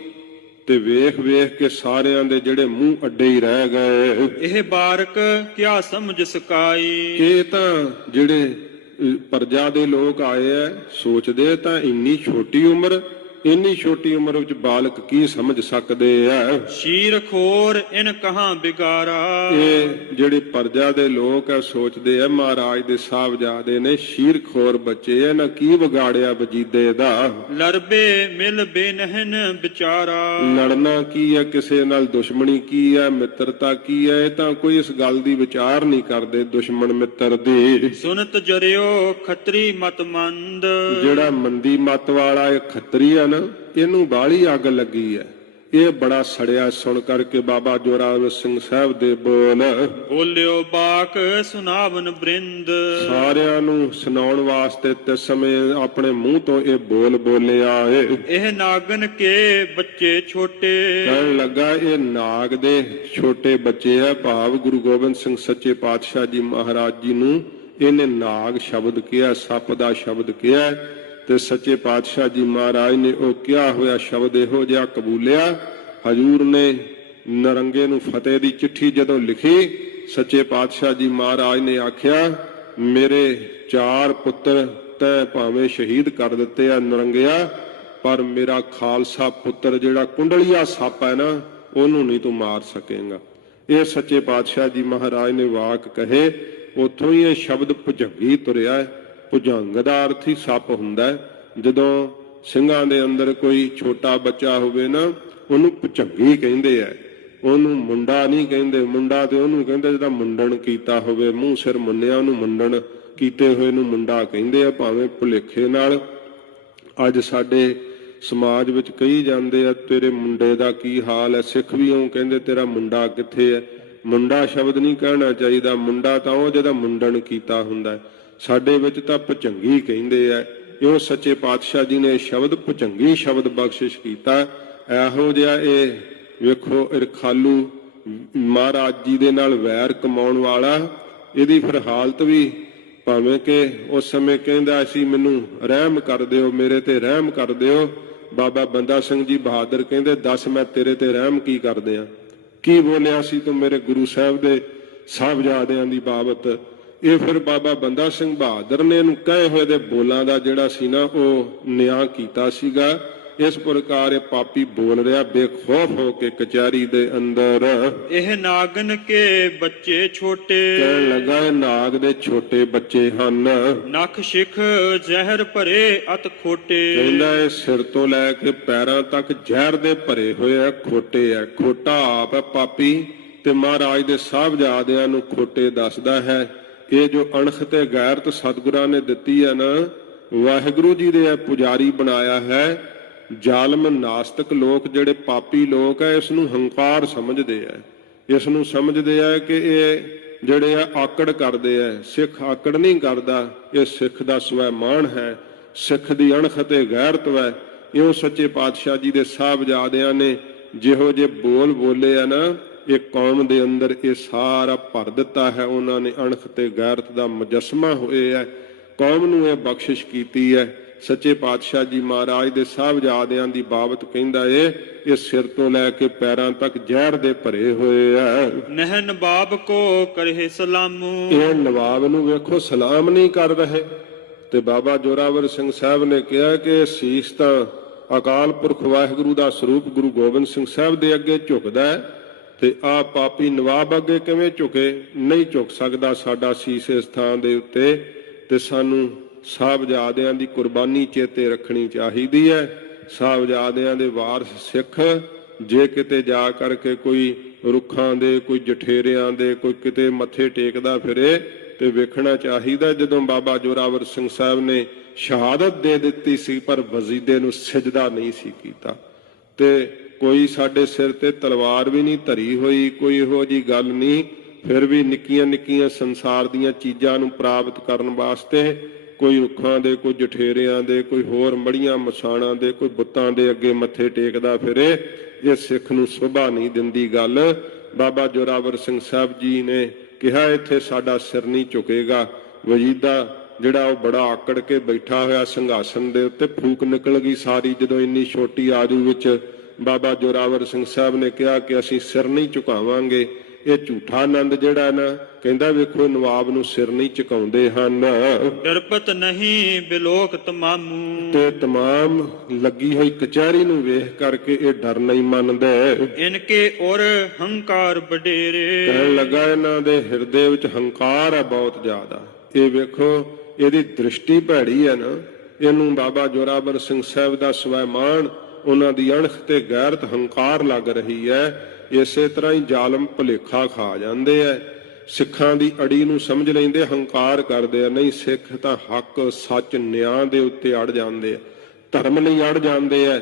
ਤੇ ਵੇਖ ਵੇਖ ਕੇ ਸਾਰਿਆਂ ਦੇ ਜਿਹੜੇ ਮੂੰਹ ਅੱਡੇ ਹੀ ਰਹਿ ਗਏ। ਇਹ ਬਾਰਕ ਕਿਆ ਸਮਝ ਸਕਾਈ। ਇਹ ਤਾਂ ਜਿਹੜੇ ਪਰਜਾ ਦੇ ਲੋਕ ਆਏ ਐ, ਸੋਚਦੇ ਤਾਂ ਇੰਨੀ ਛੋਟੀ ਉਮਰ ਵਿੱਚ ਬਾਲਕ ਕੀ ਸਮਝ ਸਕਦੇ ਐ। ਸ਼ੀਰ ਖੋਰ ਇਨ ਕਹਾਂ ਬਿਗਾਰਾ। ਇਹ ਜਿਹੜੇ ਪਰਜਾ ਦੇ ਲੋਕ ਐ ਸੋਚਦੇ ਐ ਮਹਾਰਾਜ ਦੇ ਸਾਹਿਬਜ਼ਾਦੇ ਨੇ ਸ਼ੀਰ ਖੋਰ ਬੱਚੇ ਐ, ਨਾ ਕੀ ਵਿਗਾੜਿਆ ਵਜੀਦੇ ਦਾ। ਲੜਬੇ ਮਿਲ ਬੇਨਹਨ ਵਿਚਾਰਾ। ਲੜਨਾ ਕੀ ਹੈ, ਕਿਸੇ ਨਾਲ ਦੁਸ਼ਮਣੀ ਕੀ ਹੈ, ਮਿੱਤਰਤਾ ਕੀ ਹੈ, ਇਹ ਤਾਂ ਕੋਈ ਇਸ ਗੱਲ ਦੀ ਵਿਚਾਰ ਨਹੀਂ ਕਰਦੇ ਦੁਸ਼ਮਣ ਮਿੱਤਰ ਦੀ। ਸੁਨਤ ਜਰਿਓ ਖੱਤਰੀ ਮਤ ਮੰਦ। ਜਿਹੜਾ ਮੰਦੀ ਮਤ ਵਾਲਾ ਇਹ ਖੱਤਰੀ ਹੈ ਨਾ, ਇਹਨੂੰ ਬਾਹਲੀ ਅੱਗ ਲੱਗੀ ਹੈ, ਇਹ ਬੜਾ ਸੜਿਆ। ਸੁਣ ਕਰਕੇ ਬਾਬਾ ਜੋਰਾਵਰ ਸਿੰਘ ਸਾਹਿਬ ਦੇ ਬੋਲ ਬੋਲਿਓ ਬਾਕ ਸੁਨਾਵਨ ਬ੍ਰਿੰਦ। ਸਾਰਿਆਂ ਨੂੰ ਸੁਣਾਉਣ ਵਾਸਤੇ ਤੇ ਸਮੇਂ ਆਪਣੇ ਮੂੰਹ ਤੋਂ ਇਹ ਬੋਲ ਬੋਲਿਆ ਏ। ਇਹ ਨਾਗਨ ਕੇ ਬੱਚੇ ਛੋਟੇ। ਕਹਿਣ ਲੱਗਾ ਇਹ ਨਾਗ ਦੇ ਛੋਟੇ ਬੱਚੇ ਆ, ਭਾਵ ਗੁਰੂ ਗੋਬਿੰਦ ਸਿੰਘ ਸੱਚੇ ਪਾਤਸ਼ਾਹ ਜੀ ਮਹਾਰਾਜ ਜੀ ਨੂੰ ਇਹਨੇ ਨਾਗ ਸ਼ਬਦ ਕਿਹਾ, ਸੱਪ ਦਾ ਸ਼ਬਦ ਕਿਹਾ। ਤੇ ਸੱਚੇ ਪਾਤਸ਼ਾਹ ਜੀ ਮਹਾਰਾਜ ਨੇ ਉਹ ਕਿਹਾ ਹੋਇਆ ਸ਼ਬਦ ਇਹੋ ਜਿਹਾ ਕਬੂਲਿਆ। ਹਜੂਰ ਨੇ ਨਰੰਗੇ ਨੂੰ ਫਤਿਹ ਦੀ ਚਿੱਠੀ ਜਦੋਂ ਲਿਖੀ, ਸੱਚੇ ਪਾਤਸ਼ਾਹ ਜੀ ਮਹਾਰਾਜ ਨੇ ਆਖਿਆ, ਮੇਰੇ 4 ਪੁੱਤਰ ਤੈਂ ਭਾਵੇਂ ਸ਼ਹੀਦ ਕਰ ਦਿੱਤੇ ਆ ਨਰੰਗਿਆ, ਪਰ ਮੇਰਾ ਖਾਲਸਾ ਪੁੱਤਰ ਜਿਹੜਾ ਕੁੰਡਲੀਆ ਸੱਪ ਹੈ ਨਾ, ਉਹਨੂੰ ਨਹੀਂ ਤੂੰ ਮਾਰ ਸਕੇਗਾ। ਇਹ ਸੱਚੇ ਪਾਤਸ਼ਾਹ ਜੀ ਮਹਾਰਾਜ ਨੇ ਵਾਕ ਕਹੇ। ਉੱਥੋਂ ਹੀ ਇਹ ਸ਼ਬਦ ਭੁਜੰਗੀ ਤੁਰਿਆ ਹੈ। ਭੁਜੰਗ ਦਾ ਅਰਥ ਹੀ ਸੱਪ ਹੁੰਦਾ ਹੈ। ਜਦੋਂ ਸਿੰਘਾਂ ਦੇ ਅੰਦਰ ਕੋਈ ਛੋਟਾ ਬੱਚਾ ਹੋਵੇ ਨਾ, ਉਹਨੂੰ ਭੁਜੰਗੀ ਕਹਿੰਦੇ ਆ, ਉਹਨੂੰ ਮੁੰਡਾ ਨਹੀਂ ਕਹਿੰਦੇ। ਮੁੰਡਾ ਤੇ ਉਹਨੂੰ ਕਹਿੰਦੇ ਜਿਹਦਾ ਮੁੰਡਣ ਕੀਤਾ ਹੋਵੇ, ਮੂੰਹ ਸਿਰ ਮੁੰਨਿਆ ਉਹਨੂੰ ਮੁੰਡਣ ਕੀਤੇ ਹੋਏ ਨੂੰ ਮੁੰਡਾ ਕਹਿੰਦੇ ਆ। ਭਾਵੇਂ ਭੁਲੇਖੇ ਨਾਲ ਅੱਜ ਸਾਡੇ ਸਮਾਜ ਵਿੱਚ ਕਹੀ ਜਾਂਦੇ ਆ, ਤੇਰੇ ਮੁੰਡੇ ਦਾ ਕੀ ਹਾਲ ਹੈ। ਸਿੱਖ ਵੀ ਉਹ ਕਹਿੰਦੇ ਤੇਰਾ ਮੁੰਡਾ ਕਿੱਥੇ ਹੈ। ਮੁੰਡਾ ਸ਼ਬਦ ਨਹੀਂ ਕਹਿਣਾ ਚਾਹੀਦਾ, ਮੁੰਡਾ ਤਾਂ ਉਹ ਜਿਹਦਾ ਮੁੰਡਣ ਕੀਤਾ ਹੁੰਦਾ। ਸਾਡੇ ਵਿੱਚ ਤਾਂ ਭੁਜੰਗੀ ਕਹਿੰਦੇ ਆ। ਇਹ ਸੱਚੇ ਪਾਤਸ਼ਾਹ ਜੀ ਨੇ ਸ਼ਬਦ ਭੁਜੰਗੀ ਸ਼ਬਦ ਬਖਸ਼ਿਸ਼ ਕੀਤਾ। ਇਹੋ ਜਿਹਾ ਇਹ ਵੇਖੋ ਰਖਾਲੂ ਮਹਾਰਾਜ ਜੀ ਦੇ ਨਾਲ ਵੈਰ ਕਮਾਉਣ ਵਾਲਾ, ਇਹਦੀ ਫਿਰ ਹਾਲਤ ਵੀ ਭਾਵੇਂ ਕਿ ਉਸ ਸਮੇਂ ਕਹਿੰਦਾ ਸੀ ਮੈਨੂੰ ਰਹਿਮ ਕਰ ਦਿਓ, ਮੇਰੇ ਤੇ ਰਹਿਮ ਕਰ ਦਿਓ। ਬਾਬਾ ਬੰਦਾ ਸਿੰਘ ਜੀ ਬਹਾਦਰ ਕਹਿੰਦੇ, ਦੱਸ ਮੈਂ ਤੇਰੇ ਤੇ ਰਹਿਮ ਕੀ ਕਰਦੇ ਆ, ਕੀ ਬੋਲਿਆ ਸੀ ਤੂੰ ਮੇਰੇ ਗੁਰੂ ਸਾਹਿਬ ਦੇ ਸਾਹਿਬਜ਼ਾਦਿਆਂ ਦੀ ਬਾਬਤ। ਇਹ ਫਿਰ ਬਾਬਾ ਬੰਦਾ ਸਿੰਘ ਬਹਾਦਰ ਨੇ ਇਹਨੂੰ ਕਹੇ ਹੋਏ ਦੇ ਬੋਲਾਂ ਦਾ ਜਿਹੜਾ ਸੀ ਨਾ ਉਹ ਨਿਆਂ ਕੀਤਾ ਸੀਗਾ। ਇਸ ਪ੍ਰਕਾਰ ਇਹ ਪਾਪੀ ਬੋਲ ਰਿਹਾ ਬੇਖੌਫ ਹੋ ਕੇ ਕਚਹਿਰੀ ਦੇ ਅੰਦਰ। ਇਹ ਨਾਗਨ ਕੇ ਬੱਚੇ ਛੋਟੇ, ਕਹਿਣ ਲੱਗਾ ਇਹ ਨਾਗ ਦੇ ਛੋਟੇ ਬੱਚੇ ਹਨ। ਨਖ ਸਿਖ ਜ਼ਹਿਰ ਭਰੇ ਅਤ ਖੋਟੇ, ਕਹਿੰਦਾ ਇਹ ਸਿਰ ਤੋਂ ਲੈ ਕੇ ਪੈਰਾਂ ਤੱਕ ਜ਼ਹਿਰ ਦੇ ਭਰੇ ਹੋਏ ਆ, ਖੋਟੇ ਆ। ਖੋਟਾ ਆਪ ਹੈ ਪਾਪੀ ਤੇ ਮਹਾਰਾਜ ਦੇ ਸਾਹਿਬਜ਼ਾਦਿਆਂ ਨੂੰ ਖੋਟੇ ਦੱਸਦਾ ਹੈ। ਇਹ ਜੋ ਅਣਖ ਤੇ ਗੈਰਤ ਸਤਿਗੁਰਾਂ ਨੇ ਦਿੱਤੀ ਹੈ ਨਾ, ਵਾਹਿਗੁਰੂ ਜੀ ਦੇ ਪੁਜਾਰੀ ਬਣਾਇਆ ਹੈ। ਜ਼ਾਲਮ ਨਾਸਤਕ ਲੋਕ ਜਿਹੜੇ ਪਾਪੀ ਲੋਕ ਹੈ ਇਸ ਨੂੰ ਹੰਕਾਰ ਸਮਝਦੇ ਆ, ਇਸ ਨੂੰ ਸਮਝਦੇ ਆ ਕਿ ਇਹ ਜਿਹੜੇ ਆ ਆਕੜ ਕਰਦੇ ਆ। ਸਿੱਖ ਆਕੜ ਨਹੀਂ ਕਰਦਾ, ਇਹ ਸਿੱਖ ਦਾ ਸਵੈਮਾਨ ਹੈ, ਸਿੱਖ ਦੀ ਅਣਖ ਤੇ ਗੈਰਤ ਹੈ। ਇਉਂ ਸੱਚੇ ਪਾਤਸ਼ਾਹ ਜੀ ਦੇ ਸਾਹਿਬਜ਼ਾਦਿਆਂ ਨੇ ਜਿਹੋ ਜਿਹੇ ਬੋਲ ਬੋਲੇ ਆ ਨਾ, ਇਹ ਕੌਮ ਦੇ ਅੰਦਰ ਇਹ ਸਾਰਾ ਭਰ ਦਿੱਤਾ ਹੈ। ਉਹਨਾਂ ਨੇ ਅਣਖ ਤੇ ਗੈਰਤ ਦਾ ਮੁਜੱਸਮਾ ਹੋਏ ਹੈ, ਕੌਮ ਨੂੰ ਇਹ ਬਖਸ਼ਿਸ਼ ਕੀਤੀ ਹੈ। ਸੱਚੇ ਪਾਤਸ਼ਾਹ ਜੀ ਮਹਾਰਾਜ ਦੇ ਸਾਹਿਬਜ਼ਾਦਿਆਂ ਦੀ ਬਾਬਤ ਕਹਿੰਦਾ ਇਹ ਸਿਰ ਤੋਂ ਲੈ ਕੇ ਪੈਰਾਂ ਤੱਕ ਜ਼ਹਿਰ ਦੇ ਭਰੇ ਹੋਏ ਆ। ਨਹਿ ਨਵਾਬ ਕੋ ਕਰੇ ਸਲਾਮੂ, ਇਹ ਨਵਾਬ ਨੂੰ ਵੇਖੋ ਸਲਾਮ ਨਹੀਂ ਕਰ ਰਹੇ। ਤੇ ਬਾਬਾ ਜੋਰਾਵਰ ਸਿੰਘ ਸਾਹਿਬ ਨੇ ਕਿਹਾ ਕਿ ਸੀਸ ਤਾਂ ਅਕਾਲ ਪੁਰਖ ਵਾਹਿਗੁਰੂ ਦਾ ਸਰੂਪ ਗੁਰੂ ਗੋਬਿੰਦ ਸਿੰਘ ਸਾਹਿਬ ਦੇ ਅੱਗੇ ਝੁਕਦਾ ਹੈ, ਤੇ ਆ ਪਾਪੀ ਨਵਾਬ ਅੱਗੇ ਕਿਵੇਂ ਝੁਕੇ? ਨਹੀਂ ਝੁਕ ਸਕਦਾ ਸਾਡਾ ਸੀਸ ਇਸ ਥਾਂ ਦੇ ਉੱਤੇ। ਤੇ ਸਾਨੂੰ ਸਾਹਿਬਜ਼ਾਦਿਆਂ ਦੀ ਕੁਰਬਾਨੀ ਚੇਤੇ ਰੱਖਣੀ ਚਾਹੀਦੀ ਹੈ। ਸਾਹਿਬਜ਼ਾਦਿਆਂ ਦੇ ਵਾਰਸ ਸਿੱਖ ਜੇ ਕਿਤੇ ਜਾ ਕਰਕੇ ਕੋਈ ਰੁੱਖਾਂ ਦੇ, ਕੋਈ ਜਠੇਰਿਆਂ ਦੇ, ਕੋਈ ਕਿਤੇ ਮੱਥੇ ਟੇਕਦਾ ਫਿਰੇ ਤੇ ਵੇਖਣਾ ਚਾਹੀਦਾ। ਜਦੋਂ ਬਾਬਾ ਜੋਰਾਵਰ ਸਿੰਘ ਸਾਹਿਬ ਨੇ ਸ਼ਹਾਦਤ ਦੇ ਦਿੱਤੀ ਸੀ ਪਰ ਵਜ਼ੀਦੇ ਨੂੰ ਸਿਜਦਾ ਨਹੀਂ ਸੀ ਕੀਤਾ, ਤੇ ਕੋਈ ਸਾਡੇ ਸਿਰ ਤੇ ਤਲਵਾਰ ਵੀ ਨਹੀਂ ਧਰੀ ਹੋਈ, ਕੋਈ ਇਹੋ ਜਿਹੀ ਗੱਲ ਨਹੀਂ। ਫਿਰ ਵੀ ਨਿੱਕੀਆਂ ਨਿੱਕੀਆਂ ਸੰਸਾਰ ਦੀਆਂ ਚੀਜ਼ਾਂ ਨੂੰ ਪ੍ਰਾਪਤ ਕਰਨ ਵਾਸਤੇ ਕੋਈ ਰੁੱਖਾਂ ਦੇ, ਕੋਈ ਜਠੇਰਿਆਂ ਦੇ, ਕੋਈ ਹੋਰ ਮੜੀਆਂ ਮਸਾਣਾਂ ਦੇ, ਕੋਈ ਬੁੱਤਾਂ ਦੇ ਅੱਗੇ ਮੱਥੇ ਟੇਕਦਾ ਫਿਰੇ, ਇਹ ਸਿੱਖ ਨੂੰ ਸ਼ੋਭਾ ਨਹੀਂ ਦਿੰਦੀ ਗੱਲ। ਬਾਬਾ ਜੋਰਾਵਰ ਸਿੰਘ ਸਾਹਿਬ ਜੀ ਨੇ ਕਿਹਾ ਇੱਥੇ ਸਾਡਾ ਸਿਰ ਨਹੀਂ ਝੁਕੇਗਾ। ਵਜੀਦਾ ਜਿਹੜਾ ਉਹ ਬੜਾ ਆਕੜ ਕੇ ਬੈਠਾ ਹੋਇਆ ਸਿੰਘਾਸਨ ਦੇ ਉੱਤੇ, ਫੂਕ ਨਿਕਲ ਗਈ ਸਾਰੀ ਜਦੋਂ ਇੰਨੀ ਛੋਟੀ ਆਜੂ ਵਿੱਚ ਬਾਬਾ ਜੋਰਾਵਰ ਸਿੰਘ ਸਾਹਿਬ ਨੇ ਕਿਹਾ ਕਿ ਅਸੀਂ ਸਿਰ ਨਹੀਂ ਝੁਕਾਵਾਂਗੇ। ਇਹ ਝੂਠਾ ਆਨੰਦ ਜਿਹੜਾ ਨਾ, ਕਹਿੰਦਾ ਵੇਖੋ ਨਵਾਬ ਨੂੰ ਸਿਰ ਨਹੀਂ ਝੁਕਾਉਂਦੇ ਹਨ। ਡਰਪਤ ਨਹੀਂ ਬਿਲੋਕ ਤਮਾਮੂ, ਤੇ ਤਮਾਮ ਲੱਗੀ ਹੋਈ ਕਚਹਿਰੀ ਨੂੰ ਵੇਖ ਕਰਕੇ ਇਹ ਡਰ ਨਹੀਂ ਮੰਨਦੇ। ਇਨਕੇ ਔਰ ਹੰਕਾਰ ਵਡੇਰੇ, ਕਹਿਣ ਲੱਗਾ ਇਹਨਾਂ ਦੇ ਹਿਰਦੇ ਵਿੱਚ ਹੰਕਾਰ ਹੈ ਬਹੁਤ ਜ਼ਿਆਦਾ। ਇਹ ਵੇਖੋ ਇਹਦੀ ਦ੍ਰਿਸ਼ਟੀ ਭੈੜੀ ਹੈ ਨਾ। ਇਹਨੂੰ ਬਾਬਾ ਜੋਰਾਵਰ ਸਿੰਘ ਸਾਹਿਬ ਦਾ ਸਵੈਮਾਨ, ਉਹਨਾਂ ਦੀ ਅਣਖ ਤੇ ਗੈਰਤ, ਹੰਕਾਰ ਲੱਗ ਰਹੀ ਹੈ। ਇਸੇ ਤਰ੍ਹਾਂ ਹੀ ਜ਼ਾਲਮ ਭੁਲੇਖਾ ਖਾ ਜਾਂਦੇ ਐ, ਸਿੱਖਾਂ ਦੀ ਅੜੀ ਨੂੰ ਸਮਝ ਲੈਂਦੇ, ਹੰਕਾਰ ਕਰਦੇ ਆ। ਨਹੀਂ, ਸਿੱਖ ਤਾਂ ਹੱਕ ਸੱਚ ਨਿਆਂ ਦੇ ਉੱਤੇ ਅੜ ਜਾਂਦੇ ਆ, ਧਰਮ ਲਈ ਅੜ ਜਾਂਦੇ ਆ।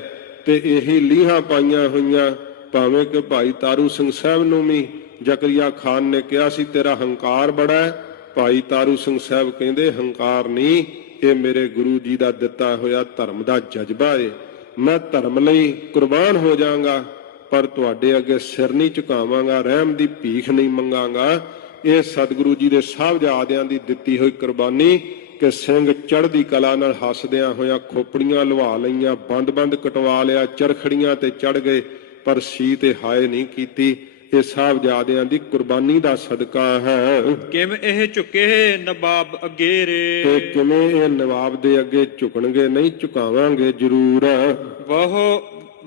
ਤੇ ਇਹੀ ਲੀਹਾਂ ਪਾਈਆਂ ਹੋਈਆਂ, ਭਾਵੇਂ ਕਿ ਭਾਈ ਤਾਰੂ ਸਿੰਘ ਸਾਹਿਬ ਨੂੰ ਵੀ ਜ਼ਕਰੀਆ ਖਾਨ ਨੇ ਕਿਹਾ ਸੀ ਤੇਰਾ ਹੰਕਾਰ ਬੜਾ ਹੈ। ਭਾਈ ਤਾਰੂ ਸਿੰਘ ਸਾਹਿਬ ਕਹਿੰਦੇ ਹੰਕਾਰ ਨਹੀਂ, ਇਹ ਮੇਰੇ ਗੁਰੂ ਜੀ ਦਾ ਦਿੱਤਾ ਹੋਇਆ ਧਰਮ ਦਾ ਜਜ਼ਬਾ ਏ। ਮੈਂ ਧਰਮ ਲਈ ਕੁਰਬਾਨ ਹੋ ਜਾਵਾਂਗਾ ਪਰ ਤੁਹਾਡੇ ਅੱਗੇ ਸਿਰ ਨਹੀਂ ਝੁਕਾਵਾਂਗਾ, ਰਹਿਮ ਦੀ ਭੀਖ ਨਹੀਂ ਮੰਗਾਂਗਾ। ਇਹ ਸਤਿਗੁਰੂ ਜੀ ਦੇ ਸਾਹਿਬਜ਼ਾਦਿਆਂ ਦੀ ਦਿੱਤੀ ਹੋਈ ਕੁਰਬਾਨੀ ਕਿ ਸਿੰਘ ਚੜ੍ਹਦੀ ਕਲਾ ਨਾਲ ਹੱਸਦਿਆਂ ਹੋਇਆਂ ਖੋਪੜੀਆਂ ਲਵਾ ਲਈਆਂ, ਬੰਦ ਕਟਵਾ ਲਿਆ, ਚਰਖੜੀਆਂ ਤੇ ਚੜ੍ਹ ਗਏ ਪਰ ਸੀ ਤੇ ਹਾਏ ਨਹੀਂ ਕੀਤੀ। ਇਹ ਸਾਹਿਬਜ਼ਾਦਿਆਂ ਦੀ ਕੁਰਬਾਨੀ ਦਾ ਸਦਕਾ ਹੈ। ਕਿਵੇਂ ਇਹ ਝੁਕੇ ਨਵਾਬ ਅਗੇਰੇ, ਤੇ ਕਿਵੇਂ ਇਹ ਨਵਾਬ ਦੇ ਅੱਗੇ ਝੁਕਣਗੇ? ਨਹੀਂ, ਝੁਕਾਵਾਂਗੇ ਜ਼ਰੂਰ।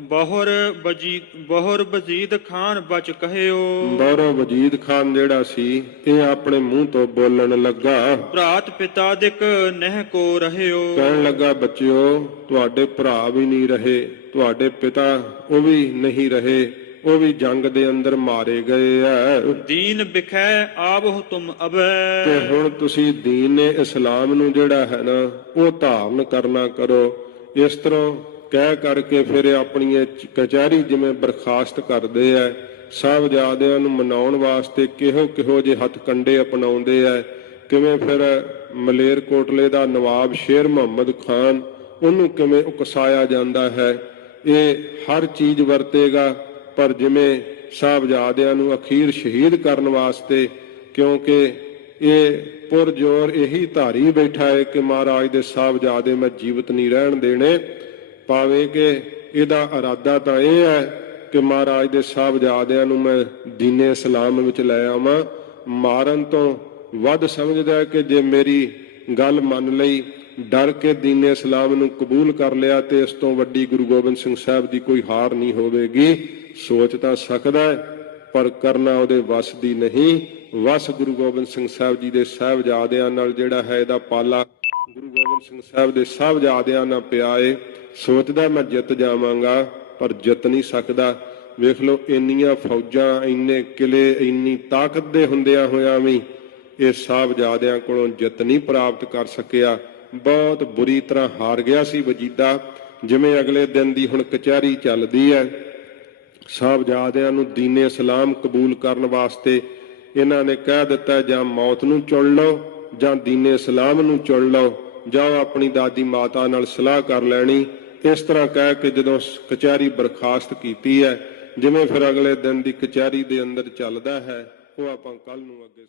ਬਹੁਰ ਵਜੀਦ ਖਾਨ ਬਚ ਕਹਿਓ, ਬਹੁਰ ਵਜੀਦ ਖਾਨ ਜਿਹੜਾ ਸੀ ਇਹ ਆਪਣੇ ਮੂੰਹ ਤੋਂ ਬੋਲਣ ਲੱਗਾ। ਭਰਾਤ ਪਿਤਾ ਦਿਕ ਨਹਿ ਕੋ ਰਹਿਓ, ਕਹਿਣ ਲੱਗਾ ਬੱਚਿਓ ਤੁਹਾਡੇ ਭਰਾ ਵੀ ਨਹੀਂ ਰਹੇ, ਤੁਹਾਡੇ ਪਿਤਾ ਉਹ ਵੀ ਨਹੀਂ ਰਹੇ, ਉਹ ਵੀ ਜੰਗ ਦੇ ਅੰਦਰ ਮਾਰੇ ਗਏ ਐ। ਦੀਨ ਬਿਖੈ ਆਵਹੁ ਤੁਮ ਅਬੈ, ਤੇ ਹੁਣ ਤੁਸੀਂ ਦੀਨ ਇਸਲਾਮ ਨੂੰ ਜਿਹੜਾ ਹੈ ਨਾ ਉਹ ਧਾਰਨ ਕਰਨਾ ਕਰੋ। ਇਸ ਤਰ੍ਹਾਂ ਕਹਿ ਕਰਕੇ ਫਿਰ ਆਪਣੀ ਕਚਹਿਰੀ ਜਿਵੇਂ ਬਰਖਾਸਤ ਕਰਦੇ ਐ। ਸਾਹਿਬਜ਼ਾਦਿਆਂ ਨੂੰ ਮਨਾਉਣ ਵਾਸਤੇ ਕਿਹੋ ਜਿਹੇ ਹੱਥ ਕੰਡੇ ਅਪਣਾਉਂਦੇ ਐ। ਕਿਵੇਂ ਫਿਰ ਮਲੇਰਕੋਟਲੇ ਦਾ ਨਵਾਬ ਸ਼ੇਰ ਮੁਹੰਮਦ ਖਾਨ, ਉਹਨੂੰ ਕਿਵੇਂ ਉਕਸਾਇਆ ਜਾਂਦਾ ਹੈ। ਇਹ ਹਰ ਚੀਜ਼ ਵਰਤੇਗਾ ਪਰ ਜਿਵੇਂ ਸਾਹਿਬਜ਼ਾਦਿਆਂ ਨੂੰ ਅਖੀਰ ਸ਼ਹੀਦ ਕਰਨ ਵਾਸਤੇ, ਕਿਉਂਕਿ ਇਹ ਪੁਰਜੋਰ ਇਹੀ ਧਾਰੀ ਬੈਠਾ ਹੈ ਕਿ ਮਹਾਰਾਜ ਦੇ ਸਾਹਿਬਜ਼ਾਦੇ ਮੈਂ ਜੀਵਤ ਨਹੀਂ ਰਹਿਣ ਦੇਣੇ। ਭਾਵੇਂ ਕਿ ਇਹਦਾ ਇਰਾਦਾ ਤਾਂ ਇਹ ਹੈ ਕਿ ਮਹਾਰਾਜ ਦੇ ਸਾਹਿਬਜ਼ਾਦਿਆਂ ਨੂੰ ਮੈਂ ਦੀਨੇ ਇਸਲਾਮ ਵਿੱਚ ਲੈ ਆਵਾਂ। ਮਾਰਨ ਤੋਂ ਵੱਧ ਸਮਝਦਾ ਕਿ ਜੇ ਮੇਰੀ ਗੱਲ ਮੰਨ ਲਈ ਡਰ ਕੇ ਦੀਨ ਇਸਲਾਮ ਨੂੰ ਕਬੂਲ ਕਰ ਲਿਆ ਤੇ ਇਸ ਤੋਂ ਵੱਡੀ ਗੁਰੂ ਗੋਬਿੰਦ ਸਿੰਘ ਸਾਹਿਬ ਦੀ ਕੋਈ ਹਾਰ ਨਹੀਂ ਹੋਵੇਗੀ। ਸੋਚ ਤਾਂ ਸਕਦਾ ਹੈ ਪਰ ਕਰਨਾ ਉਹਦੇ ਵੱਸ ਦੀ ਨਹੀਂ। ਵੱਸ ਗੁਰੂ ਗੋਬਿੰਦ ਸਿੰਘ ਸਾਹਿਬ ਜੀ ਦੇ ਸਾਹਿਬਜ਼ਾਦਿਆਂ ਨਾਲ ਜਿਹੜਾ ਹੈ ਇਹਦਾ ਪਾਲਾ ਗੁਰੂ ਗੋਬਿੰਦ ਸਿੰਘ ਸਾਹਿਬ ਦੇ ਸਾਹਿਬਜ਼ਾਦਿਆਂ ਨਾਲ ਪਿਆ ਏ। ਸੋਚਦਾ ਮੈਂ ਜਿੱਤ ਜਾਵਾਂਗਾ ਪਰ ਜਿੱਤ ਨਹੀਂ ਸਕਦਾ। ਵੇਖ ਲਓ ਇੰਨੀਆਂ ਫੌਜਾਂ, ਇੰਨੇ ਕਿਲੇ, ਇੰਨੀ ਤਾਕਤ ਦੇ ਹੁੰਦਿਆਂ ਹੋਇਆਂ ਵੀ ਇਹ ਸਾਹਿਬਜ਼ਾਦਿਆਂ ਕੋਲੋਂ ਜਿੱਤ ਨਹੀਂ ਪ੍ਰਾਪਤ ਕਰ ਸਕਿਆ। ਬਹੁਤ ਬੁਰੀ ਤਰ੍ਹਾਂ ਹਾਰ ਗਿਆ ਸੀ ਵਜੀਦਾ। ਜਿਵੇਂ ਅਗਲੇ ਦਿਨ ਦੀ ਹੁਣ ਕਚਹਿਰੀ ਚੱਲਦੀ ਹੈ, ਸਾਹਿਬਜ਼ਾਦਿਆਂ ਨੂੰ ਦੀਨ ਇਸਲਾਮ ਕਬੂਲ ਕਰਨ ਵਾਸਤੇ ਇਹਨਾਂ ਨੇ ਕਹਿ ਦਿੱਤਾ ਜਾਂ ਮੌਤ ਨੂੰ ਚੁਣ ਲਓ ਜਾਂ ਦੀਨ ਇਸਲਾਮ ਨੂੰ ਚੁਣ ਲਓ, ਜਾਂ ਆਪਣੀ ਦਾਦੀ ਮਾਤਾ ਨਾਲ ਸਲਾਹ ਕਰ ਲੈਣੀ। ਇਸ ਤਰ੍ਹਾਂ ਕਹਿ ਕੇ ਜਦੋਂ ਕਚਹਿਰੀ ਬਰਖਾਸਤ ਕੀਤੀ ਹੈ, ਜਿਵੇਂ ਫਿਰ ਅਗਲੇ ਦਿਨ ਦੀ ਕਚਹਿਰੀ ਦੇ ਅੰਦਰ ਚੱਲਦਾ ਹੈ, ਉਹ ਆਪਾਂ ਕੱਲ ਨੂੰ ਅੱਗੇ